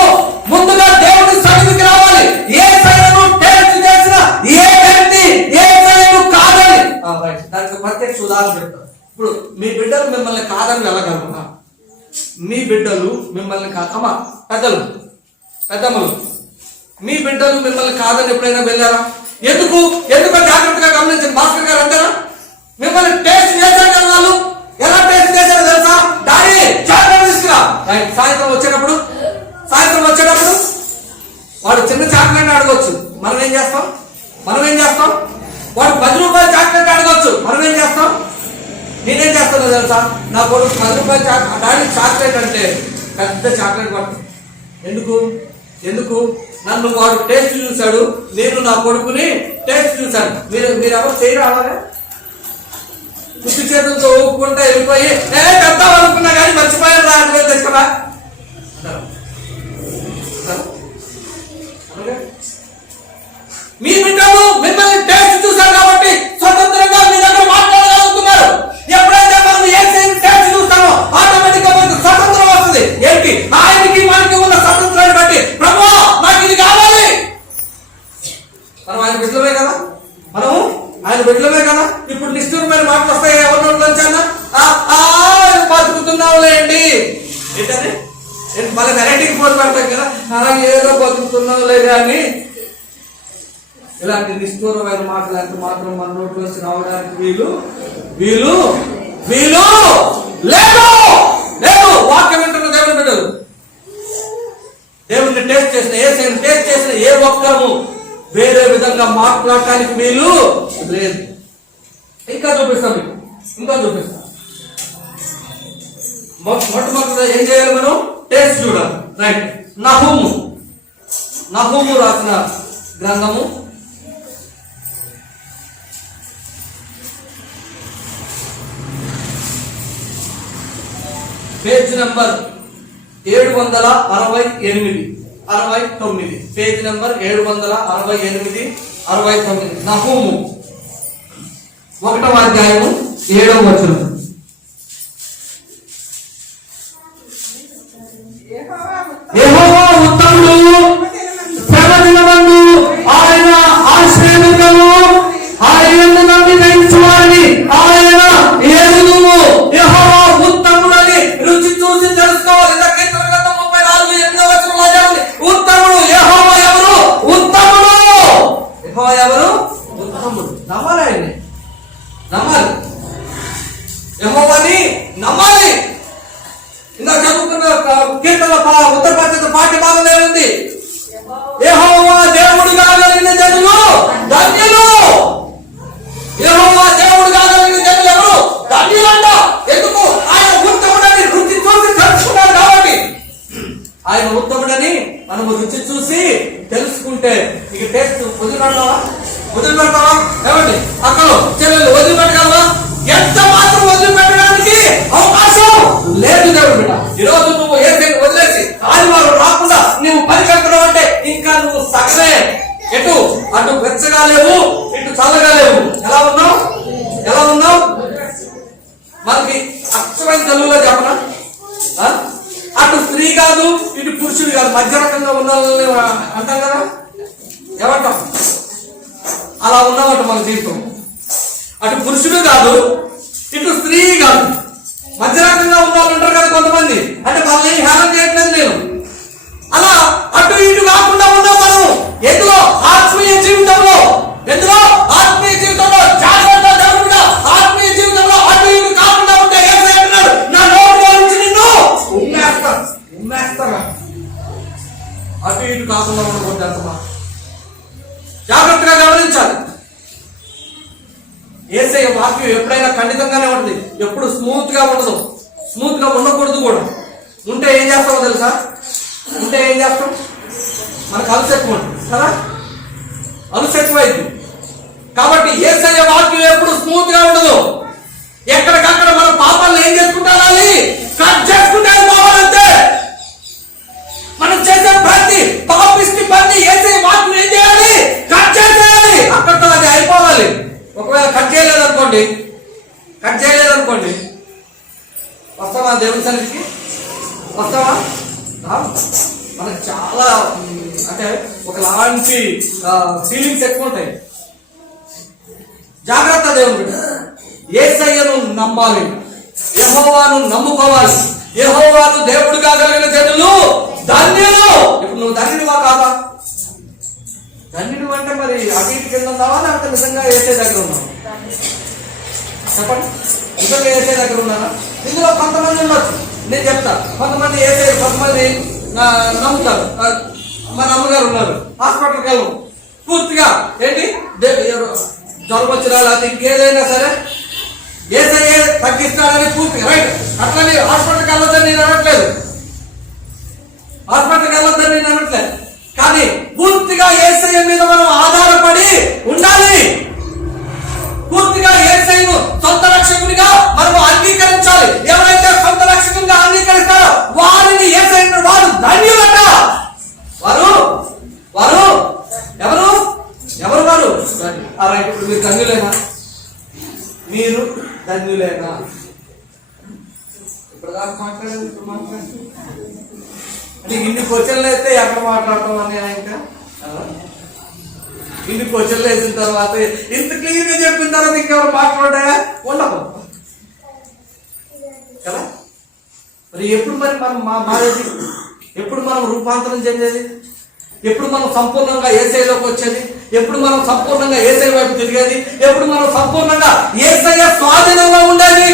ముందుగా దేవుడి సన్నిధికి రావాలి. ఏ సైను టేస్ట్ చేసిన ఏ వ్యక్తి ఏ సైను కాదని దానికి ప్రత్యక్ష ఉదాహరణ పెడతారు. ఇప్పుడు మీ బిడ్డలు మిమ్మల్ని కాదని వెళ్ళగలరా? మీ బిడ్డలు మిమ్మల్ని కాదమ్మా పెద్దమ్మలు మీ బిడ్డలు మిమ్మల్ని కాదని ఎప్పుడైనా వెళ్ళారా? ఎందుకు జాగ్రత్తగా గమనించండి. మాస్టర్ గారు అంటారా మిమ్మల్ని టేస్ట్ చేశారు కదా వాళ్ళు. ఎలా టేస్ట్ చేశారో తెలుసా? డాడీ చాక్లెట్ తీసుకురా. సాయంత్రం వచ్చేటప్పుడు వాడు చిన్న చాక్లెట్ అడగొచ్చు, మనం ఏం చేస్తాం? వాడు 10 రూపాయల చాక్లెట్ అడగొచ్చు, మనం ఏం చేస్తాం? నేనేం చేస్తానో తెలుసా? నా కొడుకు 10 రూపాయల డాడీ చాక్లెట్ అంటే పెద్ద చాక్లెట్ పడుతుంది. ఎందుకు నన్ను వాడు టేస్ట్ చూశాడు, నేను నా కొడుకుని టేస్ట్ చూశాను. మీరు ఎవరు చేయరు అలాగే? కుట్టి చేతులతో ఊపుకుంటే వెళ్ళిపోయి పెద్దాం అనుకున్నా కానీ మర్చిపోయాను రా అంటే తెచ్చుకోరా. మీ బిడ్డలు మిమ్మల్ని టేస్ట్ చూశారు కాబట్టి స్వతంత్రంగా మీ దగ్గర మాట్లాడగలుగుతున్నారు. ఎప్పుడైతే మనం ఏ టేస్ట్ చూస్తామో ఆటోమేటిక్ గా మనకు స్వతంత్రం వస్తుంది. ఏంటి? ఆయనకి మనకి ఉన్న స్వతంత్రాన్ని బట్టి ప్రభు నాకు ఇది కావాలి. మనం ఆయన బిడ్డలమే కదా. ఇప్పుడు నిష్ఠూరమైన మాటలు వస్తాయి ఎవరి నోట్లోంచన్నా? బతుకుతున్నావులేండి ఏంటంటే మళ్ళీ వెరైటీకి పోటీ పడతాం కదా, ఏదో బతుకుతున్నావులే కానీ ఇలాంటి నిష్ఠూరమైన మాటలు అంటే మాత్రం మన నోట్లోంచి రావడానికి వీలు లేదు. వాక్యం వింటున్న దేవుని బిడ్డలు, దేవుడిని టేస్ట్ చేసిన ఏ ఒక్కరము వేరే విధంగా మాట్లాడటానికి వీలు లేదు. ఇంకా చూపిస్తాం. మొట్టమొదటిగా ఏం చేయాలి? మనం టేస్ట్ చూడాలి. రైట్. నహూము రాసిన గ్రంథము 769 నహూము 1వ అధ్యాయము 7వ వచనం. యెహోవా ఉత్తముడు, శ్రమ దినమందు ఆయన ఆశ్రయదుర్గము, ఆయనను నమ్మి నయించువారిని ఆయన ఎరుగుదుము. యెహోవా ఉత్తముడని రుచి చూసి తెలుసుకోవాలి. కీర్తన గ్రంథం 34:8వ వచనంలో ఉంది ఉత్తముడు. యెహోవా ఎవరు? ఉత్తముడు. నమ్మాలి. యెహోవాని నమ్మాలి. ఇందాక చదువుకున్న కీర్తన ఉత్తర పద్ధతి పాఠ్య భాగంలో ఉంది యెహోవా దేవుడుగా కలిగిన జనులు ధన్యులు. యెహోవా దేవుడుగా కలిగిన జనులు ఎవరు? ధన్యులంట. ఎందుకు? ఆయన ఉత్తముడని రుచి చూసి తెలుసుకున్నారు కాబట్టి. ఆయన ఉత్తముడని మనం రుచి చూసి తెలుసుకుంటే ఇక టేస్ట్ వదిలిపెడతావా? ఏమండి అక్కలు చెల్లెలు వదిలిపెట్టగలవా? ఎంత మాత్రం వదిలిపెట్టడానికి అవకాశం లేదు దేవుడు బిడ్డ. ఈరోజు నువ్వు ఏ సైడ్ వదిలేసి ఆదివారం రాకుండా నువ్వు పని కడుతున్నావు అంటే ఇంకా నువ్వు సగమే. అటు వెచ్చగా లేవు, ఇటు చల్లగా లేవు. ఎలా ఉన్నావు? మనకి అక్షరమైన తెలుగులో చెప్పనా? అటు స్త్రీ కాదు, పురుషుడు కాదు, మధ్య రకంగా ఉన్న వాళ్ళని అంటాం కదా, ఏమంటాం? అలా ఉన్నామంట మన జీవితం. అటు పురుషుడు కాదు, ఇటు స్త్రీ కాదు, మధ్య రకంగా ఉన్న వాళ్ళు ఉంటారు కదా కొంతమంది. అంటే వాళ్ళని హేళన చేయట్లేదు నేను. అలా అటు ఇటు కాకుండా ఉన్నాం మనం. ఎందులో? ఆత్మీయ జీవితంలో. ఎందులో? ఆత్మీయ జీవితంలో. జాగ్రత్త దేవుడా, ఆత్మీయ జీవితంలో అటు ఇటు కాకుండా ఉంటే యేసయ్య అంటున్నాడు, నా నోటిలో నుంచి నిన్ను ఉమ్మేస్తారా. అటు ఇటు కాకుండా ఉండకూడదు అంటున్నా. జాగ్రత్తగా గమనించాలి. యేసయ్య వాక్యం ఎప్పుడైనా ఖండితంగానే ఉంటుంది, ఎప్పుడు స్మూత్ గా ఉండదు. స్మూత్ గా ఉండకూడదు కూడా. ఉంటే ఏం చేస్తామో తెలుసా? ఉంటే ఏం చేస్తాం? మనకు అలుసు ఎక్కువ ఉంటుంది కదా, అలుసు ఎక్కువైంది. కాబట్టి యేసయ్య వాక్యం ఎప్పుడు స్మూత్ గా ఉండదు. ఎక్కడికక్కడ మన పాపాలను ఏం చేసుకుంటాలి? కట్ చేసుకుంటే పోవాలంతే. మనం చేసే ప్రతి పాపిష్టి పని యేసయ్య వాక్యం ఏం చేయాలి? కట్ చేసేయాలి. అక్కడితో అది అయిపోవాలి. ఒకవేళ కట్ చేయలేదనుకోండి, వస్తావా దేవుని సన్నిధికి? వస్తావా? మనకు చాలా అంటే ఒకలాంటి ఫీలింగ్స్ ఎక్కువ ఉంటాయి. జాగ్రత్త దేవుడు. యేసయ్యను నమ్మాలి, యెహోవాను నమ్ముకోవాలి. యెహోవాను దేవుడిగా కలిగిన జనులు ధన్యులు. ఇప్పుడు నువ్వు ధన్యుడివా కాదా? ధన్యుడు అంటే మరి అటు ఇటు కింద ఉన్నావా, లేకపోతే నిజంగా యేసయ్య దగ్గర ఉన్నావా? చెప్పండి. నిజంగా యేసయ్య దగ్గర ఉన్నారా? ఇందులో కొంతమంది ఉండొచ్చు, నేను చెప్తా. కొంతమంది యేసయ్య, కొంతమంది నమ్ముతారు. మన అమ్మగారు ఉన్నారు, హాస్పిటల్కి వెళ్ళము పూర్తిగా ఏంటి జ్వరం వచ్చినా లేకపోతే ఇంకేదైనా సరే యేసయ్య తగ్గిస్తాడని పూర్తిగా రైట్. అట్లని హాస్పిటల్కి వెళ్ళొద్దని నేను అనట్లేదు, కానీ పూర్తిగా యేసయ్య మీద మనం ఆధారపడి ఉండాలి. పూర్తిగా యేసయ్యను సొంత రక్షకునిగా మనం అంగీకరించాలి. ఎవరైతే సొంత రక్షకునిగా అంగీకరిస్తారో వారిని యేసయ్య వారు ధన్యులట. వారు ఎవరు వారు? రైట్. ఇప్పుడు మీరు ధన్యులేనా? మీరు ధన్యులేనా? ఇప్పుడు దాకా మాట్లాడలేదు, ఇప్పుడు మాట్లాడండి. అంటే ఇన్ని క్వశ్చన్లు అయితే ఎక్కడ మాట్లాడటం అని ఇంకా ఇన్ని క్వశ్చన్లు వేసిన తర్వాత ఇంత క్లియర్ గా చెప్పిన తర్వాత ఇంకెవరు మాట్లాడా ఉండదు కదా. మరి ఎప్పుడు మనం మారేది? ఎప్పుడు మనం రూపాంతరం చెందేది? ఎప్పుడు మనం సంపూర్ణంగా యేసయ్యలోకి వచ్చేది? ఎప్పుడు మనం సంపూర్ణంగా యేసయ్య వైపు తిరిగేది? ఎప్పుడు మనం సంపూర్ణంగా యేసయ్య స్వాధీనంగా ఉండేది?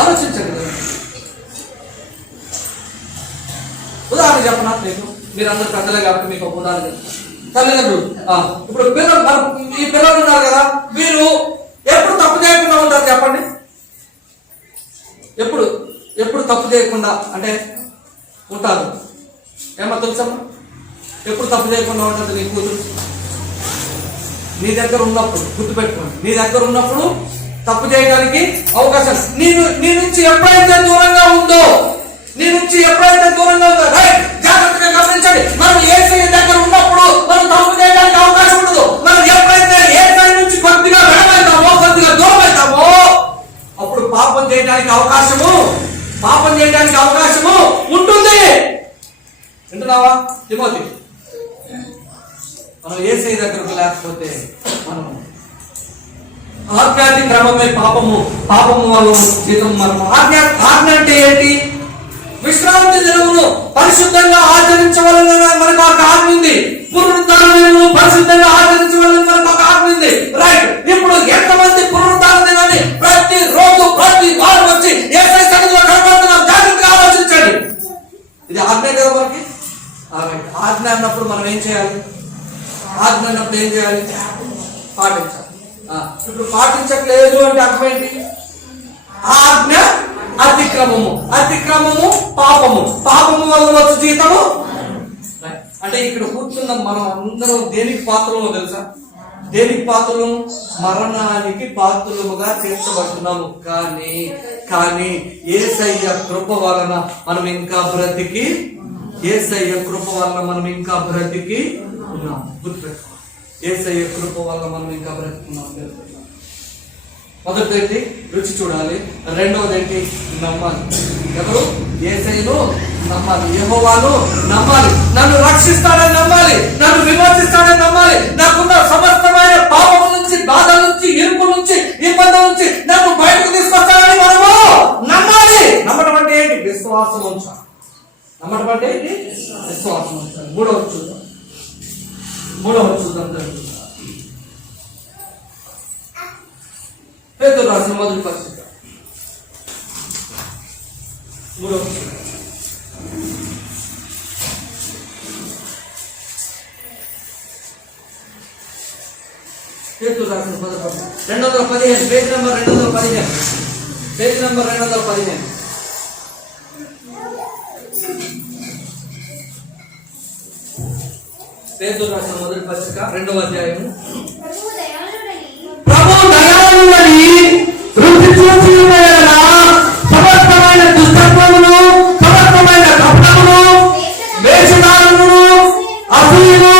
ఆలోచించండి. ఉదాహరణ చెప్పనా మీకు? మీరు అందరూ పెద్దలే కాబట్టి మీకు ఒక ఉదాహరణ చెప్తాను. తల్లిదండ్రులు ఇప్పుడు ఈ పిల్లలు ఉన్నారు కదా, వీరు ఎప్పుడు తప్పు చేయకుండా ఉంటారు చెప్పండి. ఎప్పుడు తప్పు చేయకుండా అంటే ఉంటారు. ఏమో తెలుసమ్మా? ఎప్పుడు తప్పు చేయకుండా ఉంటుంది నీ కూతురు. నీ దగ్గర ఉన్నప్పుడు గుర్తుపెట్టుకోండి, నీ దగ్గర ఉన్నప్పుడు తప్పు చేయడానికి అవకాశం నీ నుంచి ఎప్పుడైతే దూరంగా ఉందో రైట్. జాగ్రత్తగా గమనించండి. మనం యేసయ్య దగ్గర ఉన్నప్పుడు మనం తప్పు చేయడానికి అవకాశం ఉండదు. మనం ఎప్పుడైతే యేసయ్య నుంచి కొద్దిగా వెనకైతామో, కొద్దిగా దూరం అవుతామో అప్పుడు పాపం చేయడానికి అవకాశము ఉంటుంది. వింటున్నావా తిమోతి? మనం యేసయ్య దగ్గరకు లేకపోతే మనం ఆజ్ఞాతి క్రమమే పాపము వల్ల జీతం. మనం ఆజ్ఞ అంటే ఏంటి? విశ్రాంతి దినమును పరిశుద్ధంగా ఆచరించవలన మనకు ఒక ఆజ్ఞ ఉంది. పునరుద్ధాన దినమును పరిశుద్ధంగా ఆచరించవలన మనకు ఒక ఆజ్ఞ ఉంది. రైట్. ఇప్పుడు ఎంతమంది పునరుద్ధాన దినాన్ని ప్రతి రోజు ప్రతి వారం వచ్చి యేసయ్య సన్నిధిలో కనబడుతున్నాం? జాగ్రత్తగా ఆలోచించండి. ఇది ఆజ్ఞ కదా మనకి. ఆజ్ఞ అన్నప్పుడు మనం ఏం చేయాలి? పాటించాలి. ఇప్పుడు పాటించట్లేదు అంటే అర్థం ఏంటి? ఆజ్ఞ అతిక్రమము పాపము వల్ల వచ్చే జీతము. అంటే ఇక్కడ కూర్చున్న మనం అందరం దేనికి పాత్రలో తెలుసా? దేనికి పాత్రలు? మరణానికి పాత్రలుగా తీర్చబడుతున్నాము. కానీ యేసయ్య కృప వలన మనం ఇంకా బ్రతికి ఉన్నాం. గుర్తుపెట్టుకోవాలి. యేసయ్య కృప వల్ల మనం ఇంకా బ్రతుకున్నాం. మొదటిది ఏంటి? రుచి చూడాలి. రెండవది ఏంటి? నమ్మాలి. ఎవరు? యేసయ్యను నమ్మాలి, యెహోవాను నమ్మాలి, నన్ను రక్షిస్తాడని నమ్మాలి, నన్ను విమోచిస్తాడని నమ్మాలి, నాకున్న సమస్తమైన పాపం నుంచి, బాధ నుంచి, ఇరుపు నుంచి, ఇబ్బంది నుంచి నన్ను బయటకు తీసుకొస్తాడని మనము నమ్మాలి. నమ్మటం అంటే ఏంటి? విశ్వాసం ఉంచాలి. నమ్మటం అంటే ఏంటి? విశ్వాసం ఉంచాలి. మూడవది చూద్దాం. పేతురు రాసిన మొదటి పత్రిక 3వ పేతురు రాసిన మొదటి పత్రిక 215, పేజీ నంబర్ 215, పేజీ నంబర్ 215. పేతురు రాసిన మొదటి పత్రిక 2వ అధ్యాయము. ప్రభు దయాళుడని రుచి చూచి సమస్తమైన దుష్టత్వమును, సమస్తమైన కపటమును, వేషధారణను, అసూయను,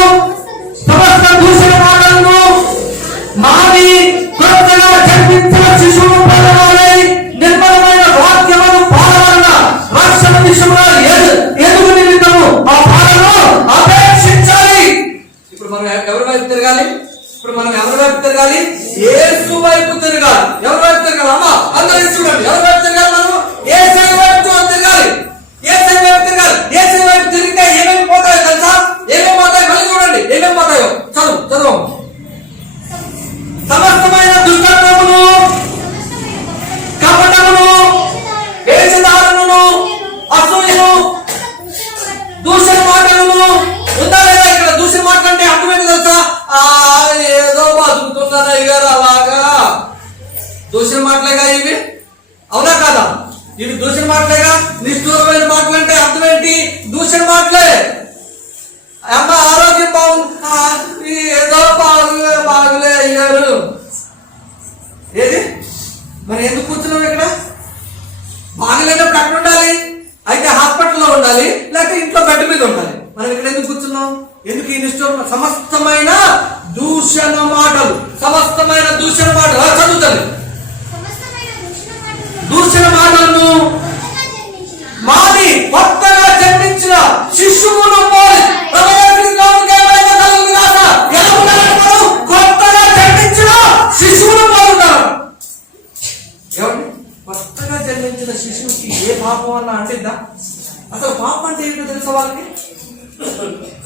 సమస్త దూషణ మాటలను మాని కొత్తగా జన్మించిన శిశువు పొందవాలై నిర్మలమైన వాక్యమును పాలన రక్షణ విషయంలో ఎదుగు నిమిత్తము ఆ పాలన అపేక్షించాలి. ఇప్పుడు మనం ఎవరి వైపు తిరగాలి? యేసు వైపు తిరగాలి. ఎవరి వైపు తిరగాలి? అమ్మా అందరూ చూడండి. ఎవరి వైపు తిరగాలి? మనం యేసయ్య వైపు తిరగాలి. యేసయ్య వైపు తిరగాలి. యేసయ్య వైపు తిరిగితే ఏమేమి పోతాయో తెలుసా? ఏమేమి పోతాయో మళ్ళీ చూడండి. ఏమేమి పోతాయో చదువు. సమస్తమైన దుష్టత్వమును, కపటమును, వేషధారణను, అసూయను, దూషణ మాటలను. ఉందా లేదా? ఇక్కడ దూషణ మాటలు అంటే అర్థం ఏంటి తెలుసా? ఏదో బతుకుతున్నాను అయ్యారు అలాగా. దూషణ మాటలేగా ఇవి, అవునా కాదా? ఇవి దూషణ మాటలేగా. నిష్ఠూరమైన మాటలు అంటే అర్థం ఏంటి? దూషణ మాటలే. అమ్మ ఆరోగ్యం బాగుంది, ఏదో బాగులే అయ్యారు. ఏది మరి ఎందుకు కూర్చున్నాం ఇక్కడ? బాగలేనప్పుడు అక్కడ ఉండాలి, అయితే హాస్పిటల్లో ఉండాలి, లేకపోతే ఇంట్లో బెడ్ మీద ఉండాలి. మనం ఇక్కడ ఎందుకు కూర్చున్నాం? ఎందుకు ఈ నిష్ఠూర సమస్తమైన దూషణ మాటలు, సమస్తమైన దూషణ మాటలు చదువుతారు. దూషణ మాటలను మాది కొత్తగా జన్మించిన శిశువును పోలి. కొత్తగా జన్మించిన శిశువును పోలుతారు. కొత్తగా జన్మించిన శిశువుకి ఏ పాపం అన్నా అంటిద్దా? అసలు పాపం అంటే ఏంటో తెలుసా వాళ్ళకి?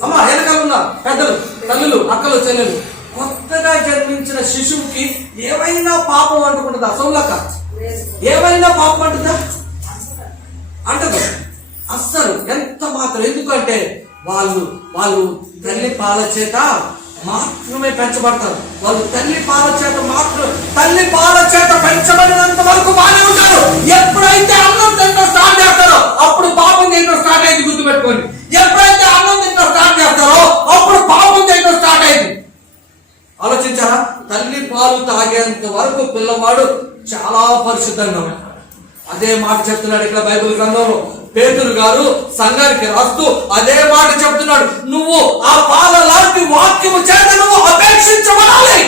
అమ్మ వెనకాల ఉన్న పెద్దలు, తల్లులు, అక్కలు, చెల్లెలు, కొత్తగా జన్మించిన శిశువుకి ఏమైనా పాపం అంటుకుంటుందా? సౌలక ఏమైనా పాపం అంటుందా? అంటదు అస్సలు, ఎంత మాత్రం. ఎందుకంటే వాళ్ళు తల్లి పాల చేత మాత్రమే పెంచబడతారు. వాళ్ళు తల్లి పాల చేత పెంచబడినంత వరకు బాగానే ఉంటారు. ఎప్పుడైతే అన్నం తింటూ స్టార్ట్ చేస్తారో అప్పుడు పాపం చేయడం స్టార్ట్ అయింది. గుర్తుపెట్టుకోండి. ఎప్పుడైతే అన్నం తింటూ స్టార్ట్ చేస్తారో అప్పుడు పాపం చేయడం స్టార్ట్ అయింది. ఆలోచించారా? తల్లి పాలు తాగేంత వరకు పిల్లవాడు చాలా పరిశుద్ధంగా ఉంటాడు. అదే మాట చెప్తున్నాడు ఇక్కడ బైబిల్ గ్రంథంలో. పేతురు గారు సంఘానికి రాస్తూ అదే మాట చెప్తున్నాడు. నువ్వు ఆ పాల లాంటి వాక్యము చేత నువ్వు అపేక్షించబడాలి,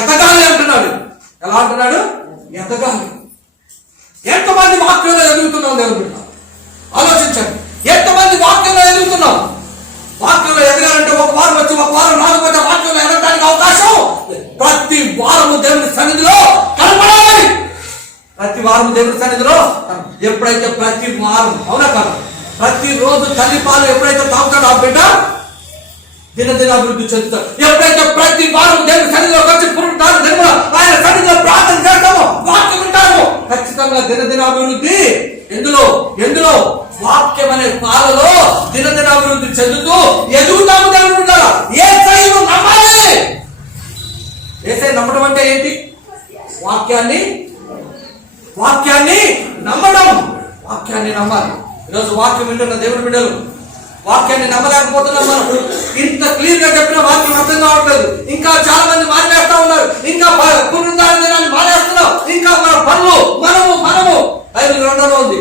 ఎదగాలి అంటున్నాడు. ఎలా అంటున్నాడు? ఎదగాలి. ఎంతమంది వాక్యంలో ఎదుగుతున్నాం దేవుడు బిడ్డ? ఆలోచించండి. ఎంతమంది వాక్యంలో ఎదుగుతున్నాం? వాక్యంలో ఎదగాలంటే ఒక వారం వచ్చి ఒక వారం రాకపోతే వాక్యంలో ఎదగడానికి అవకాశం ప్రతి వారము దేవుని సన్నిధిలో కనపడాలి. ప్రతి వారం దేవుని సన్నిధిలో ఎప్పుడైతే ప్రతి వారం, అవునా కాదు, ప్రతిరోజు తల్లి పాలు ఎప్పుడైతే తాగుతాడో ఆ బిడ్డ దినదినాభివృద్ధి చెందుతాడు. ఎప్పుడైతే ప్రతి వారం దేవుని సన్నిధిలో వచ్చి ఆయన సన్నిధిలో ప్రార్థన చేస్తామో, వాక్యం వింటామో, ఖచ్చితంగా దినదినాభివృద్ధి ఎందులో వాక్యం అనే పాలలో దినదినాభివృద్ధి చెందుతూ ఎదుగుతాము. దేవుని బిడ్డలారా, యేసయ్యను నమ్మాలి. యేసయ్య నమ్మడం అంటే ఏంటి? వాక్యాన్ని నమ్మడం. వాక్యాన్ని నమ్మాలి. ఈరోజు వాక్యం వింటున్న దేవుని బిడ్డలు వాక్యాన్ని నమ్మలేకపోతున్నాం. మనం ఇంత క్లియర్ గా చెప్పిన వాక్యం అర్థం కావట్లేదు. ఇంకా చాలా మంది మానేస్తా ఉన్నారు. ఇంకా పునరుద్ధాన దినాన్ని మానేస్తున్నాం. ఇంకా మన పనులు మనము బైబిల్ గ్రంథంలో ఉంది.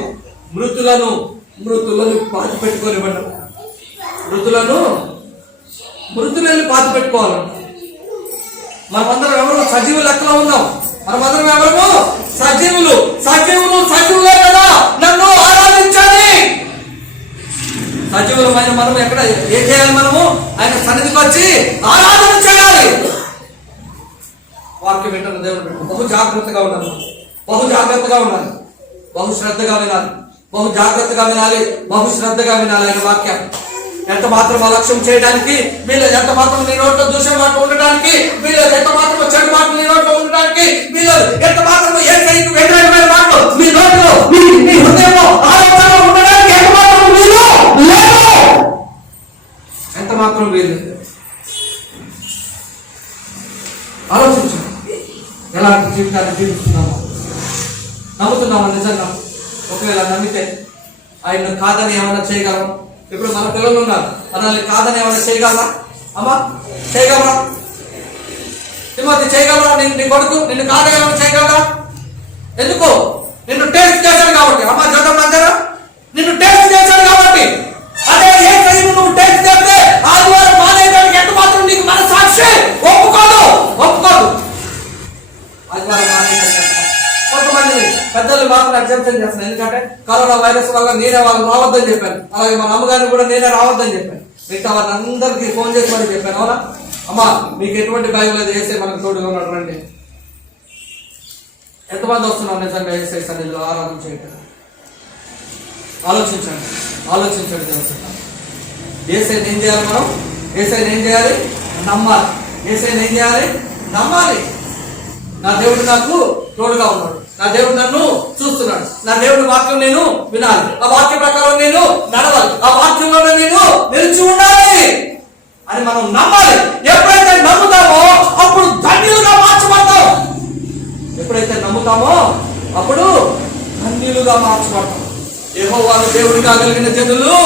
మృతులను పాతి పెట్టుకోనివ్వండి. మృతులను పాతి పెట్టుకోవాలంట. మనమందరం ఎవరు సజీవ లెక్కలో ఉన్నాం. మనమందరం ఎవరము? సజీవులు. సజీవులే కదా నన్ను ఆరాధించాలి. సజీవులమైన మనం ఎక్కడ ఏం చేయాలి? మనము ఆయన సన్నిధికి వచ్చి ఆరాధన చేయాలి. వాక్యం వింటున్న దేవుడు బహు జాగ్రత్తగా ఉండాలి. బహు శ్రద్ధగా వినాలి. బహు శ్రద్ధగా వినాలి ఆయన వాక్యం. ఎంత మాత్రం అలక్ష్యం చేయడానికి వీళ్ళు, ఎంత మాత్రం నీ నోట్లో దూషణ మాట ఉండడానికి వీళ్ళు, ఎంత మాత్రం చెడు మాట నీ నోట్లో ఉండడానికి వీళ్ళు, ఎంత మాత్రం ఏకైక వ్యతిరేకమైన మాటలు మీ నోట్లో మీ హృదయంలో ఆలోచనలో ఉండడానికి ఎంత మాత్రం వీలు లేదు. ఎంత మాత్రం వీలు. ఆలోచించండి, ఎలాంటి జీవితాన్ని జీవిస్తున్నామో. నమ్ముతున్నామా నిజంగా? ఒకవేళ నమ్మితే ఆయన కాదని ఏమైనా చేయగలమా? ఇప్పుడు మన పిల్లలు ఉన్నారు, మనల్ని కాదని ఏమైనా చేయగలరా? అమ్మా చేయగలరా? తిమోతి చేయగలరా? నీ కొడుకు నిన్ను కాదని ఏమైనా చేయగలరా? ఎందుకు? నిన్ను టేస్ట్ చేశాడు కాబట్టి. అమ్మ చూడడం అంటారా? నిన్ను టేస్ట్ చేశాడు కాబట్టి. అదే ఏ టైం నువ్వు టేస్ట్ చేస్తే ఆదివారం మానేయడానికి ఎంత మాత్రం నీకు మన సాక్షి ఒప్పుకోదు. ఆదివారం మానేయడానికి కొంతమంది పెద్దలు మాత్రం అబ్జెక్షన్ చేస్తున్నారు. ఎందుకంటే కరోనా వైరస్ వల్ల నేనే వాళ్ళని రావద్దని చెప్పాను. అలాగే మన అమ్మగారిని కూడా నేనే రావద్దని చెప్పాను. మిగతా వాళ్ళందరికీ ఫోన్ చేసి మరి చెప్పాను. అవునా అమ్మా, మీకు ఎటువంటి భయం లేదు, వేసే మనకు తోడుగా ఉన్నాడు, రండి. ఎంతమంది వస్తున్నాం నిజంగా వేసే సన్నిధిలో ఆరాధన చేయటం? ఆలోచించండి తెలుసు. ఏసైని ఏం చేయాలి మనం? ఏసైని ఏం చేయాలి? నమ్మాలి. ఏసైని ఏం చేయాలి? నమ్మాలి. నా దేవుడు నాకు తోడుగా ఉన్నాడు, నా దేవుడు నన్ను చూస్తున్నాడు, నా దేవుడి వాక్యం నేను వినాలి, ఆ వాక్య ప్రకారం నేను నడవాలి, ఆ వాక్యంలోనే నేను నిలిచి ఉండాలి అని మనం నమ్మాలి. ఎప్పుడైతే నమ్ముతామో అప్పుడు ధన్యులుగా మార్చబడతాం. యెహోవాను దేవుడిగా కలిగిన జనులు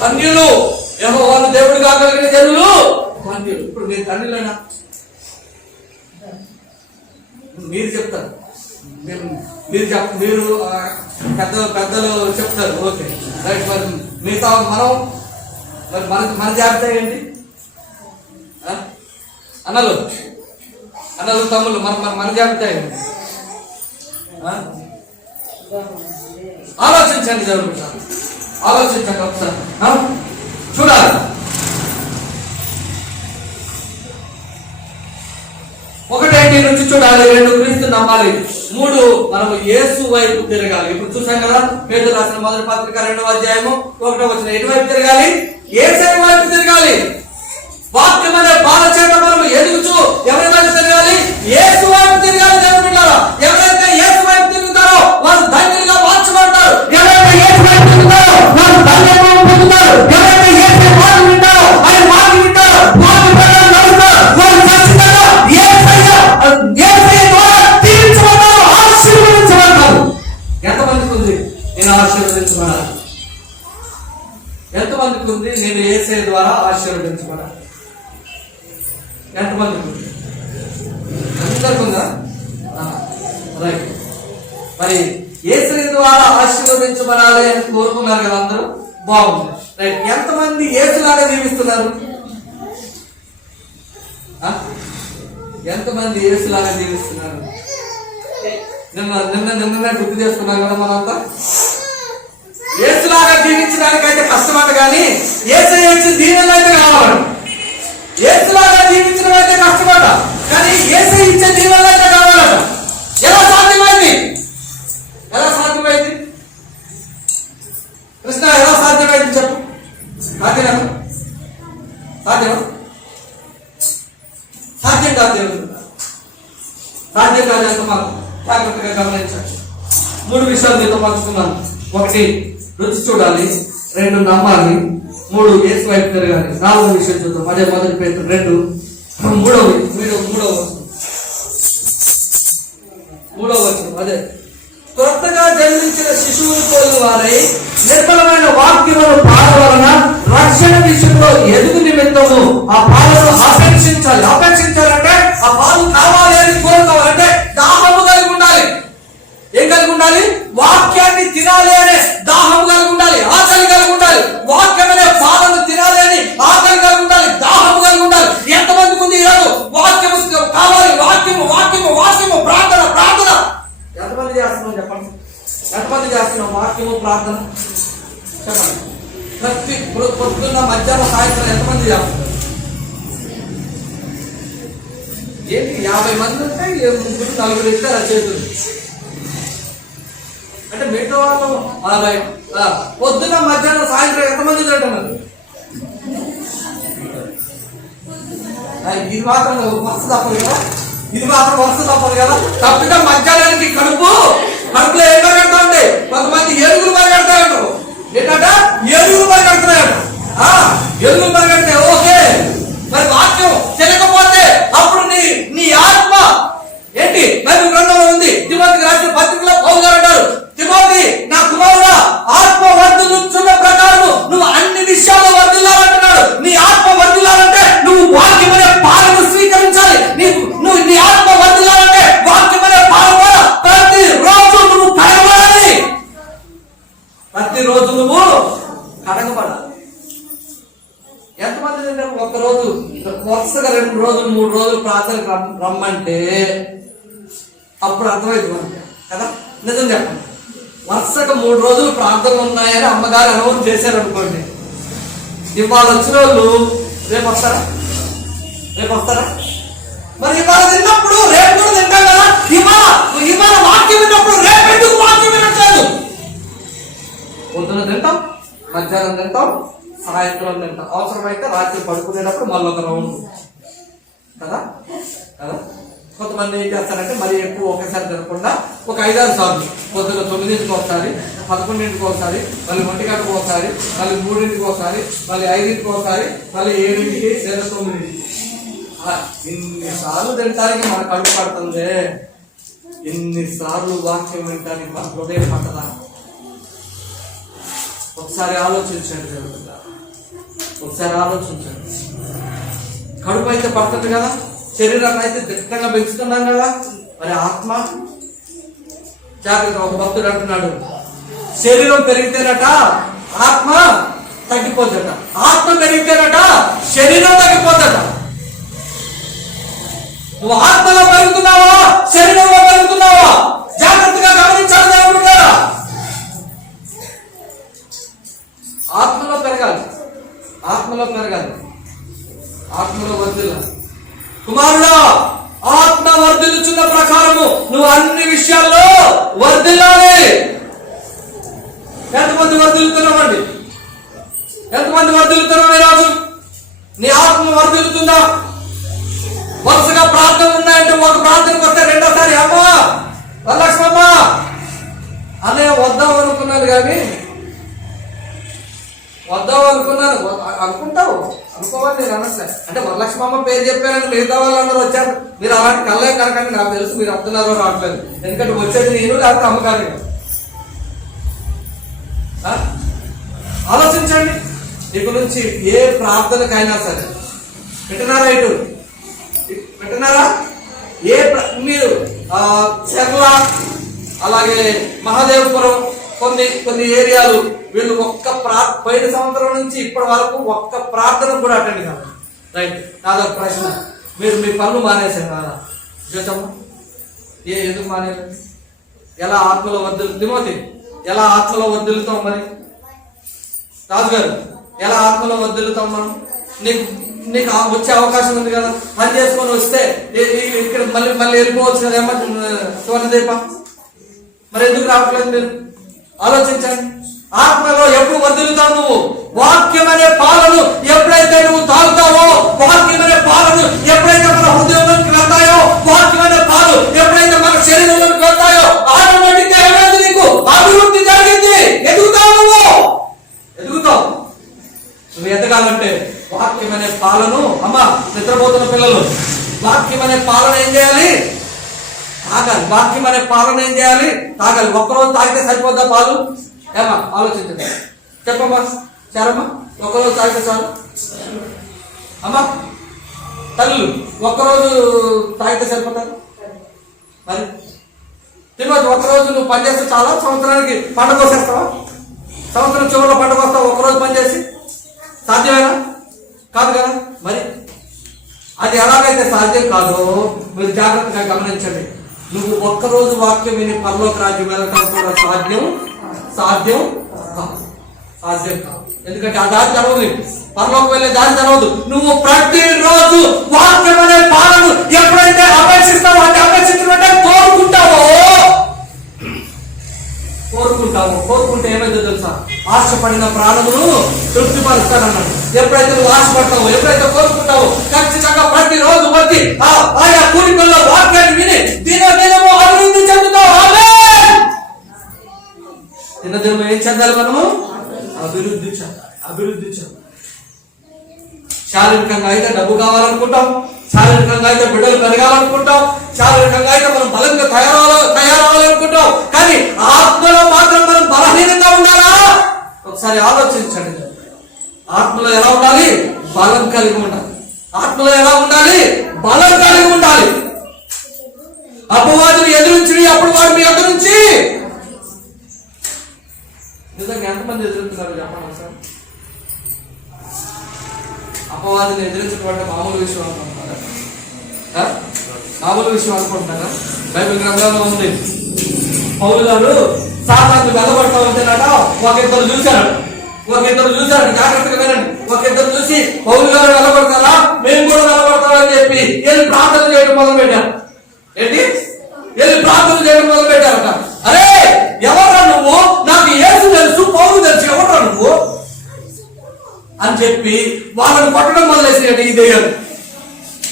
ధన్యులు. యెహోవాను దేవుడిగా కలిగిన జనులు ధన్యులు. ఇప్పుడు మీరు ధన్యులేనా? మీరు చెప్తారు, మీరు పెద్దలు చెప్తారు, ఓకే రైట్. మరి మిగతా మనం మరి మన జాగ్రత్త ఏంటి? అన్నలు తమ్ముళ్ళు మన జాగ్రత్త ఏంటి? ఆలోచించండి దేవుడు, ఆలోచించండి ఒకసారి, చూడాలి. ఒకటేంటి నుంచి చూడాలి, 2 క్రీస్తు నమ్మాలి, 3 మనము యేసు వైపు తిరగాలి. ఇప్పుడు చూసాం కదా, పేతురు రాసిన మొదటి పత్రిక 2వ అధ్యాయము 1వ వచనం. ఎటువైపు తిరగాలి? యేసు వైపు తిరగాలి. వాక్యం అనే బాల చేత మనం ఎదుగుచు ఎవరి వైపు తిరగాలి? యేసు వైపు తిరగాలి. దేవుడులారా, ఎవరైతే యేసు వైపు తిరుగుతారో వారు ధన్యులుగా మార్చబడతారు. ఎవరైతే యేసు వైపు తిరుగుతారో వారు ధన్యత్వం పొందుతారు. ఎవరైతే యేసు మాట వింటారో, ఆయన మాట వింటారో, మాట ప్రకారం నడుస్తారు, వారు ఖచ్చితంగా యేసయ్య ద్వారా తీర్చబడతారు, ఆశీర్వదించబడతారు. ఎంతమందికి ఉంది నేను ఆశీర్వదించబడాలి? ఎంతమందికి ఉంది నేను యేసయ్య ద్వారా ఆశీర్వదించబడాలి? ఎంతమంది? అందరికి ఉందా? రైట్. మరి యేసయ్య ద్వారా ఆశీర్వదించబడాలి అని కోరుకున్నారు కదా అందరూ, బాగుంది. రైట్. ఎంతమంది యేసులాగా జీవిస్తున్నారు? ఎంతమంది యేసులాగా జీవిస్తున్నారు? నిన్ననే గుర్తు చేసుకున్నాం కదా మనంతా. యేసులాగా జీవించడానికైతే కష్టమట, కానీ యేసయ్య ఇచ్చిన దీవెనలు అయితే కావాలి. యేసులాగా జీవించడం అయితే కష్టమట, కానీ యేసయ్య ఇచ్చే దీవెనలు అయితే కావాలట. ఎలా సాధ్యమైంది? కృష్ణ, ఎలా సాధ్యమైంది చెప్పు? సాధ్యం కాదు. సాధ్యం కాదు. ఎంత మాకు జాగ్రత్తగా గమనించాలి. 3 విషయాలు మీతో పంచుకున్నాను. 1 రుచి చూడాలి, 2 నమ్మాలి, 3 యేసు వైపు తిరగాలి. 4వ విషయం చూద్దాం. అదే మొదటి పేతురు 2 మూడవ వచనం. అదే కొత్తగా జన్మించిన శిశువులు పోలిన వారై నిర్మలమైన వాక్యమును పాల వలన రక్షణ విషయంలో ఎదుగు నిమిత్తము ఆ పాలను అపేక్షించాలంటే ఆ పాలు కావాలి అని కోరుకోవాలంటే దాహము కలిగి ఉండాలి. ఏం కలిగి ఉండాలి? వాక్యాన్ని తినాలి అనే దాహము కలిగి ఉండాలి, ఆకలి కలిగి ఉండాలి. వాక్యం అనే పాలను తినాలి అని ఆకలి కలిగి ఉండాలి, దాహము కలిగి ఉండాలి. ఎంతమంది ముందు ఈరోజు వాక్యము కావాలి? వాక్యము ప్రార్థన వాక్యము ప్రార్థన చెప్పండి. ప్రతి పొద్దున్న మధ్యాహ్నం సాయంత్రం ఎంతమంది చేస్తారు? ఏంటి 50 మంది ఉంటే 3 4 ఇస్తారు ఆ చేతులు. అంటే మిగతా వాళ్ళు 40. పొద్దున్న మధ్యాహ్నం సాయంత్రం ఎంతమంది తింటున్నారు? ఇది మాత్రం వరుస తప్పదు కదా, ఇది మాత్రం వరుస తప్పదు కదా. తప్పితే మధ్యాహ్నానికి కడుపులో ఏం పరిగెడతా ఉంటాయి. కొంతమంది ఏనుగులు పరిగెడతా ఉంటారు. ఏంటంటే ఏనుగులు పరిగెడుతున్నాడు. ఏనుగులు పరిగెడితే ఓకే, మరి వాక్యం తెలియకపోతే అప్పుడు నీ ఆత్మ ఏంటి? బైబిల్ గ్రంథంలో ఉంది, తిమోతికి రాసిన పత్రికలో పౌలు గారు అంటారు, తిమోతి నా కుమారుడా, ఆత్మ వర్ధిల్లుచున్న ప్రకారము నువ్వు అన్ని విషయాల్లో వర్ధిల్లాలంటున్నాడు. నీ ఆత్మ వర్ధిల్లాలంటే నువ్వు వాక్యం అనే పాలను స్వీకరించాలి. నీ ఆత్మ వర్ధిల్లాలంటే వాక్యం అనే పాల ద్వారా ప్రతిరోజు నువ్వు కడగబడాలి. ప్రతిరోజు నువ్వు కడగబడాలి. ఎంతమంది తింటారు? ఒక్కరోజు వరుసగా 2 రోజులు 3 రోజులు ప్రార్థనకు రమ్మంటే అప్పుడు అర్థమవుతుంది కదా. నిజం చెప్పండి, వరుసగా 3 రోజులు ప్రార్థనలు ఉన్నాయని అమ్మగారు అనౌన్స్ చేశారు అనుకోండి, ఇవాళ వచ్చిన వాళ్ళు రేపు వస్తారా? మరి ఇవాళ తిన్నప్పుడు రేపు కూడా తింటాం కదా. ఇవాళ వాక్యం విన్నప్పుడు రేపు ఎందుకు వాక్యం వినట్లేదు? పొద్దున తింటాం, మధ్యాహ్నం తింటాం, సాయంత్రం తింటాం, అవసరమైతే రాత్రి పడుకునేటప్పుడు మళ్ళీ ఒక రౌండ్ కదా. కొంతమంది ఏం చేస్తారంటే మరి ఎక్కువ ఒకేసారి తినకుండా ఒక 5-6 సార్లు, పొద్దున 9ంటికి ఒకసారి, 11ంటికి ఒకసారి, మళ్ళీ 1 గంటకు ఒకసారి, మళ్ళీ 3ంటికి ఒకసారి, మళ్ళీ 5ంటికి ఒకసారి, మళ్ళీ 7ంటికి లేదా 9ంటికి. ఇన్నిసార్లు తినడానికి మన కడుపు పడుతుంది. ఇన్నిసార్లు వాక్యం వినడానికి మన హృదయం పట్టదా? ఒకసారి ఆలోచించండి జరుగుతుందా? ఒకసారి ఆలోచించండి. కడుపు అయితే పడుతుంది కదా, శరీరాన్ని అయితే దిట్టంగా పెంచుతున్నాం కదా, మరి ఆత్మ జాగ్రత్త. ఒక భక్తుడు అంటున్నాడు, శరీరం పెరిగితేనట ఆత్మ తగ్గిపోద్దట, ఆత్మ పెరిగితేనట శరీరం తగ్గిపోద్దట. నువ్వు ఆత్మలో పెరుగుతున్నావా, శరీరంలో పెరుగుతున్నావా? జాగ్రత్తగా గమనించాలి దేవుడు కదా. ఆత్మలో పెరగాలి, ఆత్మలో వర్ధిల్లాలి. కుమారుడా, ఆత్మ వర్ధిల్లుచున్న ప్రకారము నువ్వు అన్ని విషయాల్లో వర్ధిల్లాలి. ఎంతమంది వర్ధిల్లుతున్నామండి? ఎంతమంది వర్ధిల్లుతున్నాం ఈరోజు? నీ ఆత్మ వర్ధిల్లుతుందా? వరుసగా ప్రార్థనలు ఉన్నాయంటే ఒక ప్రార్థనకు వస్తే రెండోసారి అమ్మా వరలక్ష్మమ్మ అనే వద్దాం అనుకున్నాను, కానీ అనుకోవాలి నేను అనట్లే. అంటే వరలక్ష్మమ్మ పేరు చెప్పానని మిగతా వాళ్ళందరూ వచ్చారు. మీరు అలాంటి కళ్ళే కనకండి, నాకు తెలుసు మీరు వస్తున్నారో రావట్లేదు. ఎందుకంటే వచ్చేది నేను, లేకపోతే అమ్మకారి. ఆలోచించండి. ఇప్పటి నుంచి ఏ ప్రార్థనకైనా సరే వింటున్నారా? మీరు చెర్ల, అలాగే మహాదేవపురం, కొన్ని ఏరియాలు వీళ్ళు పోయిన సంవత్సరం నుంచి ఇప్పటి వరకు ఒక్క ప్రార్థన కూడా అటెండ్ కాదు. రైట్, నాదొక ప్రశ్న, మీరు మీ పనులు మానేశారు కదా? చూచమ్మా, ఎందుకు మానేయాలి? ఎలా ఆత్మలో తిమోతి ఎలా ఆత్మలో వర్ధిల్లుతాం? మరి రాజుగారు ఎలా ఆత్మలో వర్ధిల్లుతాం మనం? నీకు వచ్చే అవకాశం ఉంది కదా, పని చేసుకొని వస్తే ఇక్కడ మళ్ళీ వెళ్ళిపోవచ్చు కదేమో సువర్ణదీప. మరి ఎందుకు రావట్లేదు? మీరు ఆలోచించండి. ఆత్మలో ఎప్పుడు వర్ధిల్లుతావు నువ్వు? వాక్యం అనే పాలను ఎప్పుడైతే నువ్వు తాగుతావో, వాక్యం అనే పాలను ఎప్పుడైతే మన హృదయంలోకి వెళ్తాయో, వాక్యం అనే పాలు ఎప్పుడైతే మన శరీరంలోకి వెళ్తాయో, ఆటోమేటిక్ గా ఏమైంది? నీకు అభివృద్ధి జరిగింది. ఎదుగుతావు. నువ్వు ఎదగాలంటే వాక్యం అనే పాలను, అమ్మ నిద్రపోతున్న పిల్లలు, వాక్యం అనే పాలన ఏం చేయాలి? తాగాలి. వాక్యం అనే పాలన ఏం చేయాలి? తాగాలి. ఒక్కరోజు తాగితే సరిపోద్దా పాలు? ఏమా ఆలోచించండి, చెప్పమ్మా. సరమ్మా, ఒక్కరోజు తాగితే చాలు? అమ్మా తల్లు, ఒక్కరోజు తాగితే సరిపోతారు? మరి తిరుపతి ఒక్కరోజు నువ్వు పనిచేస్తే చాలా? సంవత్సరానికి పంట కోసేస్తావా? సంవత్సరం చివరిలో పంట కోస్తావా ఒక్కరోజు పనిచేసి? సాధ్యమేనా? కాదు కదా. మరి అది ఎలాగైతే సాధ్యం కాదో మీరు జాగ్రత్తగా గమనించండి. నువ్వు ఒక్కరోజు వాక్యం విని పరలోక రాజ్యం వెళ్ళటం కూడా సాధ్యం సాధ్యం కాదు. సాధ్యం కాదు. ఎందుకంటే ఆ దారి తెరవదు. పరలోకి వెళ్ళే దారి తెరవదు. నువ్వు ప్రతిరోజు వాక్యం అనే పాలను ఎప్పుడైతే అపేక్షిస్తావో, అంటే అపేక్షించమంటే కోరుకుంటే ఏమైందో తెలుసా? ఆశపడిన ప్రాణమును తృప్తిపరుస్తానన్నాడు. ఎప్పుడైతే నువ్వు ఆశపడతావో, ఎప్పుడైతే కోరుకుంటావో, ఖచ్చితంగా ప్రతిరోజు వచ్చి ఆయా కూలికల్లో వాక్యాన్ని విని దినదినము అభివృద్ధి చెందుతావు. దినదినము ఏం చెందాలి? మనము అభివృద్ధి చెందాలి. శారీరకంగా అయితే డబ్బు కావాలనుకుంటాం, శారీరకంగా అయితే బిడ్డలు పెరగాలనుకుంటాం, శారీరకంగా అయితే మనం బలంగా తయారవ్వాలనుకుంటాం. కానీ ఆత్మలో మాత్రం మనం బలహీనంగా ఉండాలా? ఒకసారి ఆలోచించండి. ఆత్మలో ఎలా ఉండాలి? బలం కలిగి ఉండాలి. ఆత్మలో ఎలా ఉండాలి? బలం కలిగి ఉండాలి. అపవాదులు ఎదురించి అప్పుడు వాడు మీ ఎదురు నుంచి నిజంగా ఎంతమంది ఎదురుతున్నారు చెప్పండి సార్? అపవాదిని ఎదిరించడం మామూలు విషయం అనుకుంటున్నారా? మామూలు విషయం అనుకుంటున్నారా? బైబిల్ గ్రంథంలో ఉంది, పౌలు గారు సాతాను వెళ్ళబడతా ఉంటేనట ఒకిద్దరు చూశారు. జాగ్రత్తగా వినండి. ఒకిద్దరు చూసి పౌలు గారు వెళ్ళబడతారా, మేము కూడా వెళ్ళబడతామని చెప్పి వెళ్ళి ప్రార్థన చేయడం మొదలు పెట్టారు. మొదలుపెట్టారట. అరే ఎవరా నువ్వు? నాకు యేసు తెలుసు, పౌలు తెలుసు, ఎవరా నువ్వు అని చెప్పి వాళ్ళని కొట్టడం మొదలేసినట్టు ఈ దెయ్యాలు.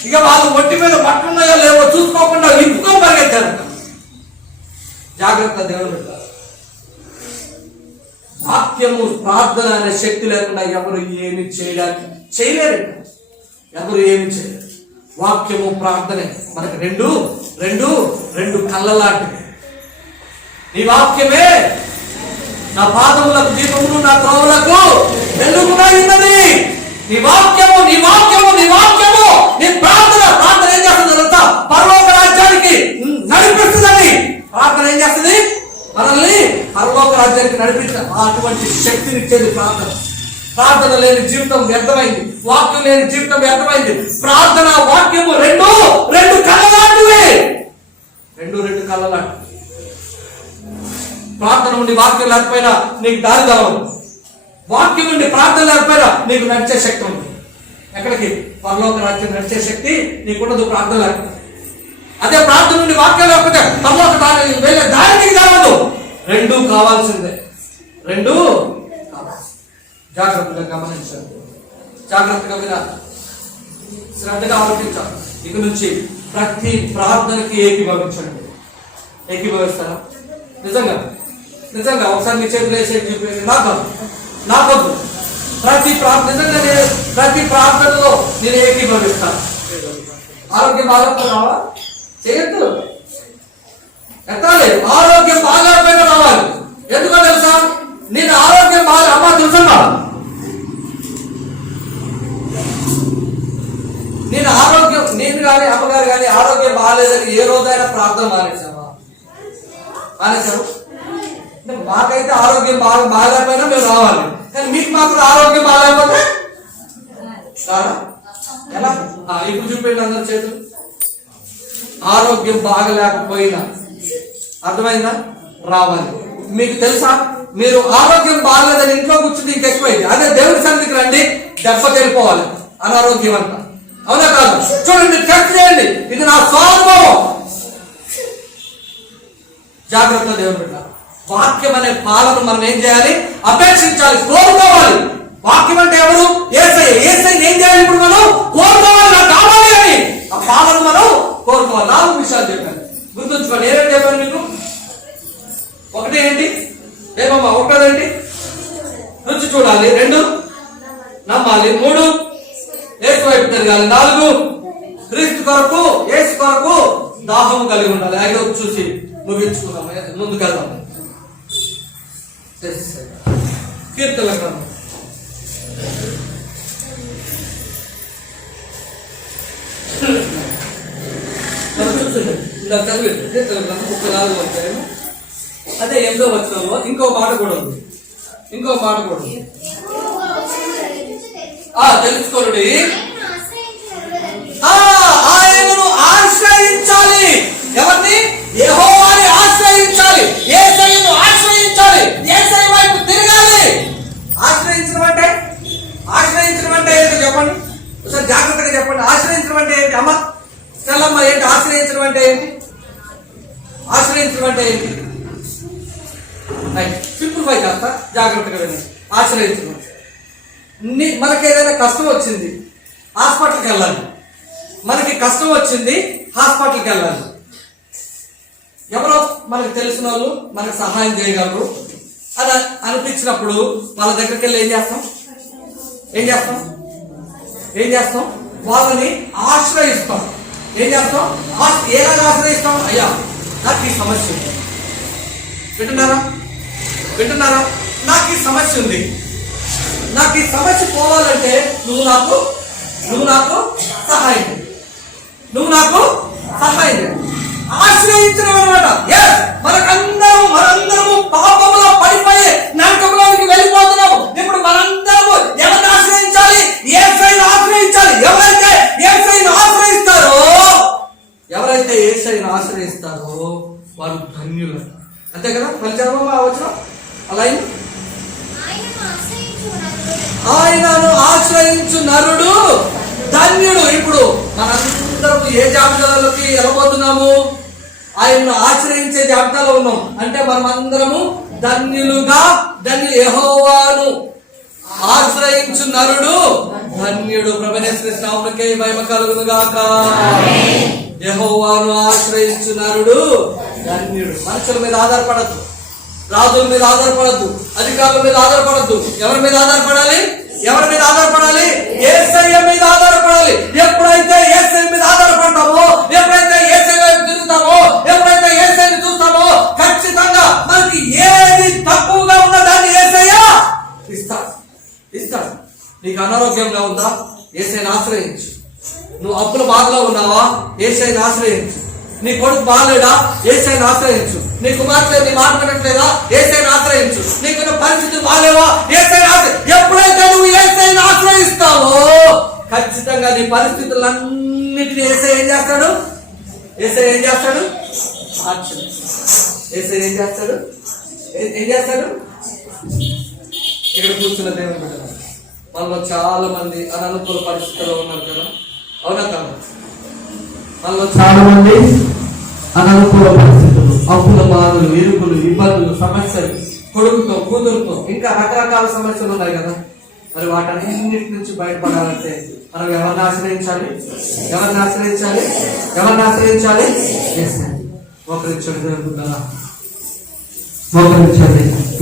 ఇక వాళ్ళు ఒంటి మీద పట్టున్నాయో లేవో చూసుకోకుండా ఇంపుకొని పరిగెత్తారట. జాగ్రత్త దేవుడు. వాక్యము ప్రార్థన అనే శక్తి లేకుండా ఎవరు ఏమి చేయలేరు. ఎవరు ఏమి చేయలేరు. వాక్యము ప్రార్థనే మనకు రెండు కళ్ళ లాంటివి. నీ వాక్యమే నా పాదములకు దీపమును, నా త్రోవలకు వెలుగుగా ఉన్నది. నీ వాక్యము నీ ప్రార్థన ఏం చేస్తుంది అంతా? పరలోక రాజ్యానికి నడిపిస్తుందండి. ప్రార్థన ఏం చేస్తుంది? మనల్ని పరలోక రాజ్యానికి నడిపించ అటువంటి శక్తిని ఇచ్చేది ప్రార్థన. ప్రార్థన లేని జీవితం వ్యర్థమైంది. వాక్యం లేని జీవితం వ్యర్థమైంది. ప్రార్థన వాక్యము రెండు కళ్ళ లాంటివి. రెండు కళ్ళ లాంటివి. ప్రార్థన ఉండి వాక్యం లేకపోయినా నీకు దారి తెలవదు. వాక్యం ఉండి ప్రార్థన లేకపోయినా నీకు నడిచే శక్తి ఉంది. ఎక్కడికి? పరలోక రాజ్యం నడిచే శక్తి నీకున్నది ప్రార్థన లేకపోతే. అదే ప్రార్థన నుండి వాక్యం లేకపోతే పరలోక వెళ్ళే దారి నీకు తెలవదు. రెండు కావాల్సిందే. జాగ్రత్తగా గమనించండి. జాగ్రత్తగా వినాలి. శ్రద్ధగా ఆలోచించాలి. ఇక నుంచి ప్రతి ప్రార్థనకి ఏకీభవించండి. ఏకీభవిస్తారా? నిజంగా ఒకసారి మీ చేతులు వేసే నాకొద్దు. ప్రతి ప్రార్థనలో నేను ఏకీభవిస్తాను. ఆరోగ్యం బాగాలేకపోయినావా? చేయొద్దు. ఎత్తాలి. ఆరోగ్యం బాగాలేకపోయినా రావాలి. ఎందుకో తెలుసా? నేను ఆరోగ్యం బాగా అమ్మా తెలుసా? నేను కానీ అమ్మగారు కానీ ఆరోగ్యం బాగాలేదని ఏ రోజైనా ప్రార్థన మానేశారు? మాకైతే ఆరోగ్యం బాగాలేకపోయినా మేము రావాలి. కానీ మీకు మాత్రం ఆరోగ్యం బాగాలేకపోతే రారా? ఎలా? ఇప్పుడు చూపించండి అందరి చేతులు. ఆరోగ్యం బాగలేకపోయినా అర్థమైందా? రావాలి. మీకు తెలుసా? మీరు ఆరోగ్యం బాగలేదని ఇంట్లో కూర్చుంటే ఇంకెక్కువైంది. అదే దేవుడి సన్నిధికి రండి, దెబ్బకి వెళ్ళిపోవాలి అనారోగ్యం అంతా. అవునా కాదు? చూడండి, టెస్ట్ చేయండి. ఇది నా స్వానుభవం. జాగ్రత్త దేవుడు. వాక్యం అనే పాలను మనం ఏం చేయాలి? అపేక్షించాలి, కోరుకోవాలి. వాక్యం అంటే ఎవరు? యేసయ్య ఏం చేయాలి? ఇప్పుడు మనం కోరుకోవాలి, నాకు కావాలి అని. ఆ పాలను మనం కోరుకోవాలి. 4 విషయాలు చెప్పాను, గుర్తుంచుకోండి. ఏమేమి చెప్పాను మీకు? ఒకటి ఏంటి? ఏమమ్మా? ఒకటేంటి? రుచి చూడాలి. 2 నమ్మాలి. 3 యేసు వైపు తిరగాలి. 4 క్రీస్తు కొరకు, యేసు కొరకు దాహం కలిగి ఉండాలి. 5 చూసి ముగించుకుందాం, ముందుకెళ్దాం. కీర్తనల గ్రంథం అదే 8వ వచనంలో ఇంకో మాట కూడా ఉంది. తెలుసుకోండి. ఆయనను ఆశ్రయించాలి. ఎవరిని? యెహోవాని ఆశ్రయించాలి. యేసయ్యను ఆశ్రయించాలి. యేసయ్య ఆశ్రయించడం అంటే ఏంటి? సింప్లిఫై చేస్తా, జాగ్రత్తగా వినండి. ఆశ్రయించడం, మనకి ఏదైనా కష్టం వచ్చింది హాస్పిటల్కి వెళ్ళాలి. మనకి కష్టం వచ్చింది హాస్పిటల్కి వెళ్ళాలి. ఎవరో మనకు తెలిసిన వాళ్ళు మనకు సహాయం చేయగలరు అని అనిపించినప్పుడు వాళ్ళ దగ్గరికి వెళ్ళి ఏం చేస్తాం? వాళ్ళని ఆశ్రయిస్తాం. ఏం చేస్తాం? ఏలాగా ఆశ్రయిస్తాం? అయ్యా నాకు ఈ సమస్య ఉంది, వింటున్నారా? నాకు ఈ సమస్య ఉంది, నాకు ఈ సమస్య పోవాలంటే నువ్వు నాకు సహాయం ఆశ్రయించడం అనమాట. మనందరము పాపంలో పడిపోయి నరకంలోకి వెళ్ళిపోతున్నాము. ఇప్పుడు మనందరము ఎవరిని ఆశ్రయించాలి? యేసయ్యను ఆశ్రయించాలి. ఎవరైతే యేసయ్యను ఆశ్రయిస్తారో వారు ధన్యులు. అంతే కదా? ఫలితామా వచ్చిన అలా ఆయనను ఆశ్రయించు నరుడు ధన్యుడు. ఇప్పుడు మనందరం ఏ జాబితాలోకి వెళ్ళబోతున్నాము? ఆయనను ఆశ్రయించే జాబితాలో ఉన్నాం. అంటే మనం అందరము యెహోవాను ఆశ్రయించు నరుడు ధన్యుడు. ప్రభునేశ్వరునికే మహిమ కలుగును గాక. యెహోవాను ఆశ్రయించు నరుడు ధన్యుడు. మనుషుల మీద ఆధారపడద్దు, రాజుల మీద ఆధారపడద్దు, అధికారుల మీద ఆధారపడద్దు. ఎవరి మీద ఆధారపడాలి? యేసయ్య మీద ఆధారపడాలి. ఎప్పుడైతే యేసయ్య మీద ఆధారపడతామో, ఎప్పుడైతే యేసయ్య వైపు తిరుగుతామో, ఎప్పుడైతే యేసయ్యని చూస్తామో, ఖచ్చితంగా మనకి ఏది తక్కువగా ఉన్న దాన్ని యేసయ్య ఇస్తాడు. నీకు అనారోగ్యంగా ఉందా? యేసయ్యని ఆశ్రయించు. నువ్వు అప్పుల బాధలో ఉన్నావా? యేసయ్యని ఆశ్రయించు. నీ కొడుకు బాలేడా? యేసయ్యని ఆశ్రయించు. నీ కుమార్తె నీ మాట వినట్లేదా? యేసయ్యని ఆశ్రయించు. నీకున్న పరిస్థితులు బాలేవా? ఎప్పుడైతే నువ్వు యేసయ్యని ఆశ్రయిస్తావో ఖచ్చితంగా నీ పరిస్థితులన్నిటిని యేసయ్య ఏం చేస్తాడు? ఇక్కడ కూర్చున్న దేవుని బిడ్డలు మనలో చాలా మంది అననుకూల పరిస్థితుల్లో ఉన్నారు కదా, అవునా కదా? మనలో చాలా మంది అననుకూల పరిస్థితులు, అప్పుల బాధలు, ఇరుకులు, ఇబ్బందులు, సమస్యలు, కొడుకుతో కూతురుతో ఇంకా రకరకాల సమస్యలు ఉన్నాయి కదా. మరి వాటన్నిటి నుంచి బయటపడాలంటే మనం ఎవరిని ఆశ్రయించాలి? మోకరించండి.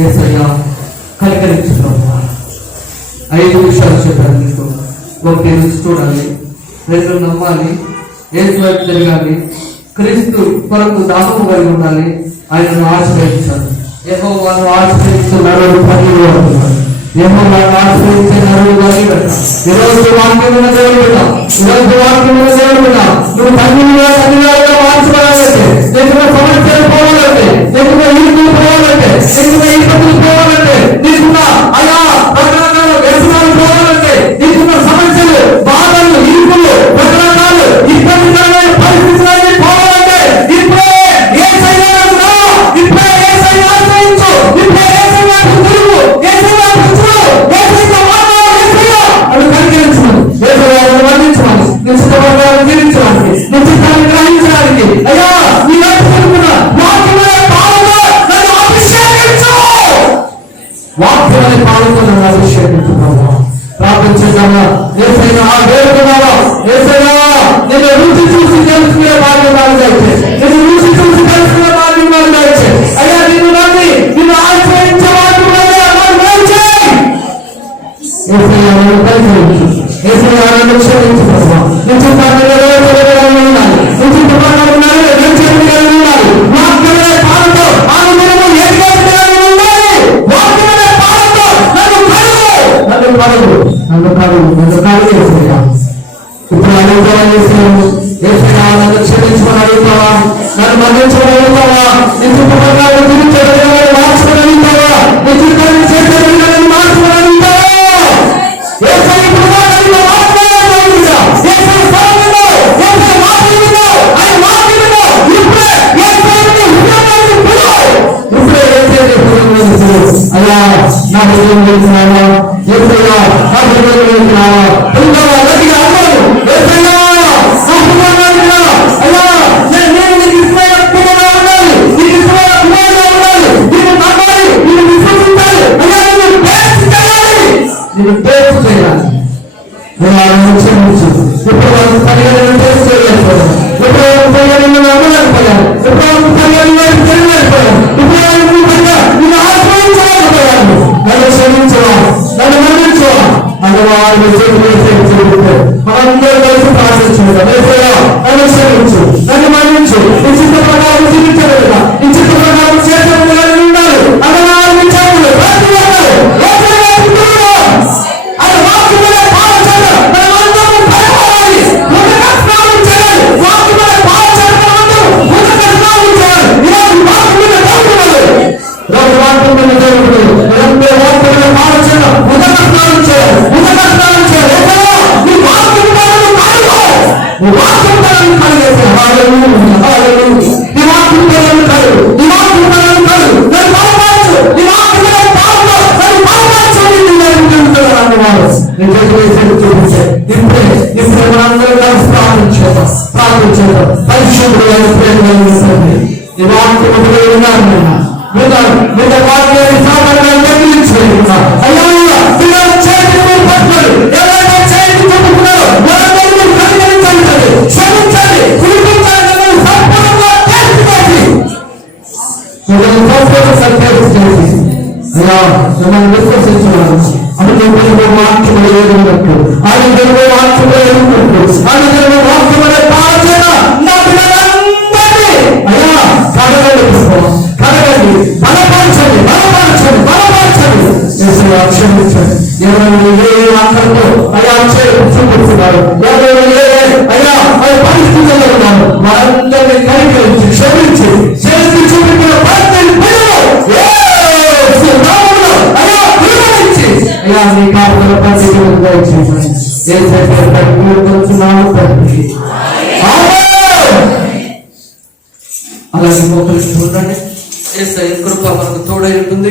యేసయ్యా కనికరించుకోవాలి. 5 విషయాలు చెప్పాను మీకు. 1 రుచి చూడాలి, 2 నమ్మాలి, యేసు వైపు తిరగాలి, క్రీస్తు కొరకు దాహము కలిగి ఉండాలి, ఆయనను ఆశ్రయించాలి. యెహోవాను ఆశ్రయించు నరుడు ధన్యుడు అంటున్నాడు. యెహోవాను ఆశ్రయించే నరుడు ధన్యుడు. ఈరోజు వాక్యమున్న దేవుడు బిడ్డ, నువ్వు ధన్యులుగా మార్చుకోవాలంటే, నీకున్న సమస్యలు పోవాలంటే, నీకున్న ఇరుకులు పోవాలంటే, నీకున్న ఇబ్బందులు పోవాలంటే, నీకున్న రకరకాల వ్యసనాలు పోవాలంటే, నీకున్న సమస్యలు, బాధలు, ఇరుకులు, రకరకాలు ఇబ్బందికరమైన పరిస్థితులన్నీ పోవాలంటే ఇప్పుడే యేసయ్యను రా, ఇప్పుడే యేసయ్యను ఆశ్రయించు, ఇప్పుడే యేసయ్య వైపు తిరుగు, యేసయ్య వైపు చూడు, యేసయ్య మాట్లాడు, యేసయ్య అని కనికరించమని, యేసయ్యను వర్ణించమని, నీ చిత్తప్రకారం జీవించడానికి, నీ చిత్తాన్ని గ్రహించడానికి. అయ్యా నీ వైపు తిరుగుతున్న వాక్యమనే పాలతో నన్ను అభిషేకించు, వాక్యమనే పాలతో నన్ను అభిషేకించు. ప్రార్థించున్నావా? యేసయ్యను వేడుకున్నావా? యేసయ్యా నిన్ను రుచి చూసి తెలుసుకునే భాగ్యం నాకు దయచేయి. నిన్ను రుచి చూసి తెలుసుకునే భాగ్యం నాకు దయచేయి. అయ్యా నిన్ను నమ్మి నిన్ను ఆశ్రయించే భాగ్యం నాకు దయచేయి. యేసయ్యా నన్ను పరిశీలించు, యేసయ్యా నన్ను క్షమించు ప్రభువా. నీ చిత్తాన్ని నెరవేర్చగలిగి ఉండాలి, నీ చిత్త ప్రకారం నెరవేర్చగలిగి ఉండాలి. వాక్యమనే పాలతో ఆనందము ఎదగలిగి ఉండాలి. వాక్యమనే పాలతో నన్ను కడుగు. ఇప్పుడు అడుగుతావా? యేసయ్యా నన్ను క్షమించమని అడుగుతావా? నన్ను మన్నించమని అడుగుతావా? నీ చిత్త ప్రకారం జీవించగలిగిన మార్చుమని అడుగుతావా? నీ చిత్తాన్ని చేసేది మార్చుమని అడుగుతావా? యేసయ్య ఇప్పుడు అయ్యా నా హృదయం తెలిసినావా? యేసయ్యా నా హృదయం తెలిసినావా? గట్టిగా అన్నాను, యేసయ్యా నా హృదయం తెలిసినా. అయ్యా నేను నీకు ఇష్టమైన పిల్లగా ఉండాలి, కొట్టుకుని ఉన్నాను మీద వాటిని సాధారణంగా తగ్గించుకుంటున్నా. అయ్యా పిల్లలు చేతులు పట్టుకోరు, ఎవరైనా చేతులు పట్టుకున్నారో వాళ్ళందరూ పరిగణించండి, క్షమించండి, కుటుంబాన్ని సంపూర్ణంగా తెలుసుకోండి. అయ్యా మిమ్మల్ని విశ్వసించున్నాను. అనుకుంటున్న వాక్యము ఏదన్నట్టు అనుకున్న వాక్యము ఏదన్నట్టు అనుకున్న వాక్యమునే బాధ్యత నా పిల్లలందరినీ అయ్యా కడగండి, కడగండి, బలపరచండి, బలపరచండి, బలపరచండి. క్షమించండి. ఎవరైనా ఏ అక్కడితో అయ్యా చూపిస్తున్నారు, ఎవరైనా అయ్యా అది పరిస్థితుల్లో ఉన్నారు, వారందరినీ కనికరించి క్షమించి చేసి చూపించిన ప్రతి పిల్లలు అయ్యా మీ కాపుల పరిస్థితులు అలాగే ఒకరికి చూడండి. కృప మనకు తోడై ఉంటుంది.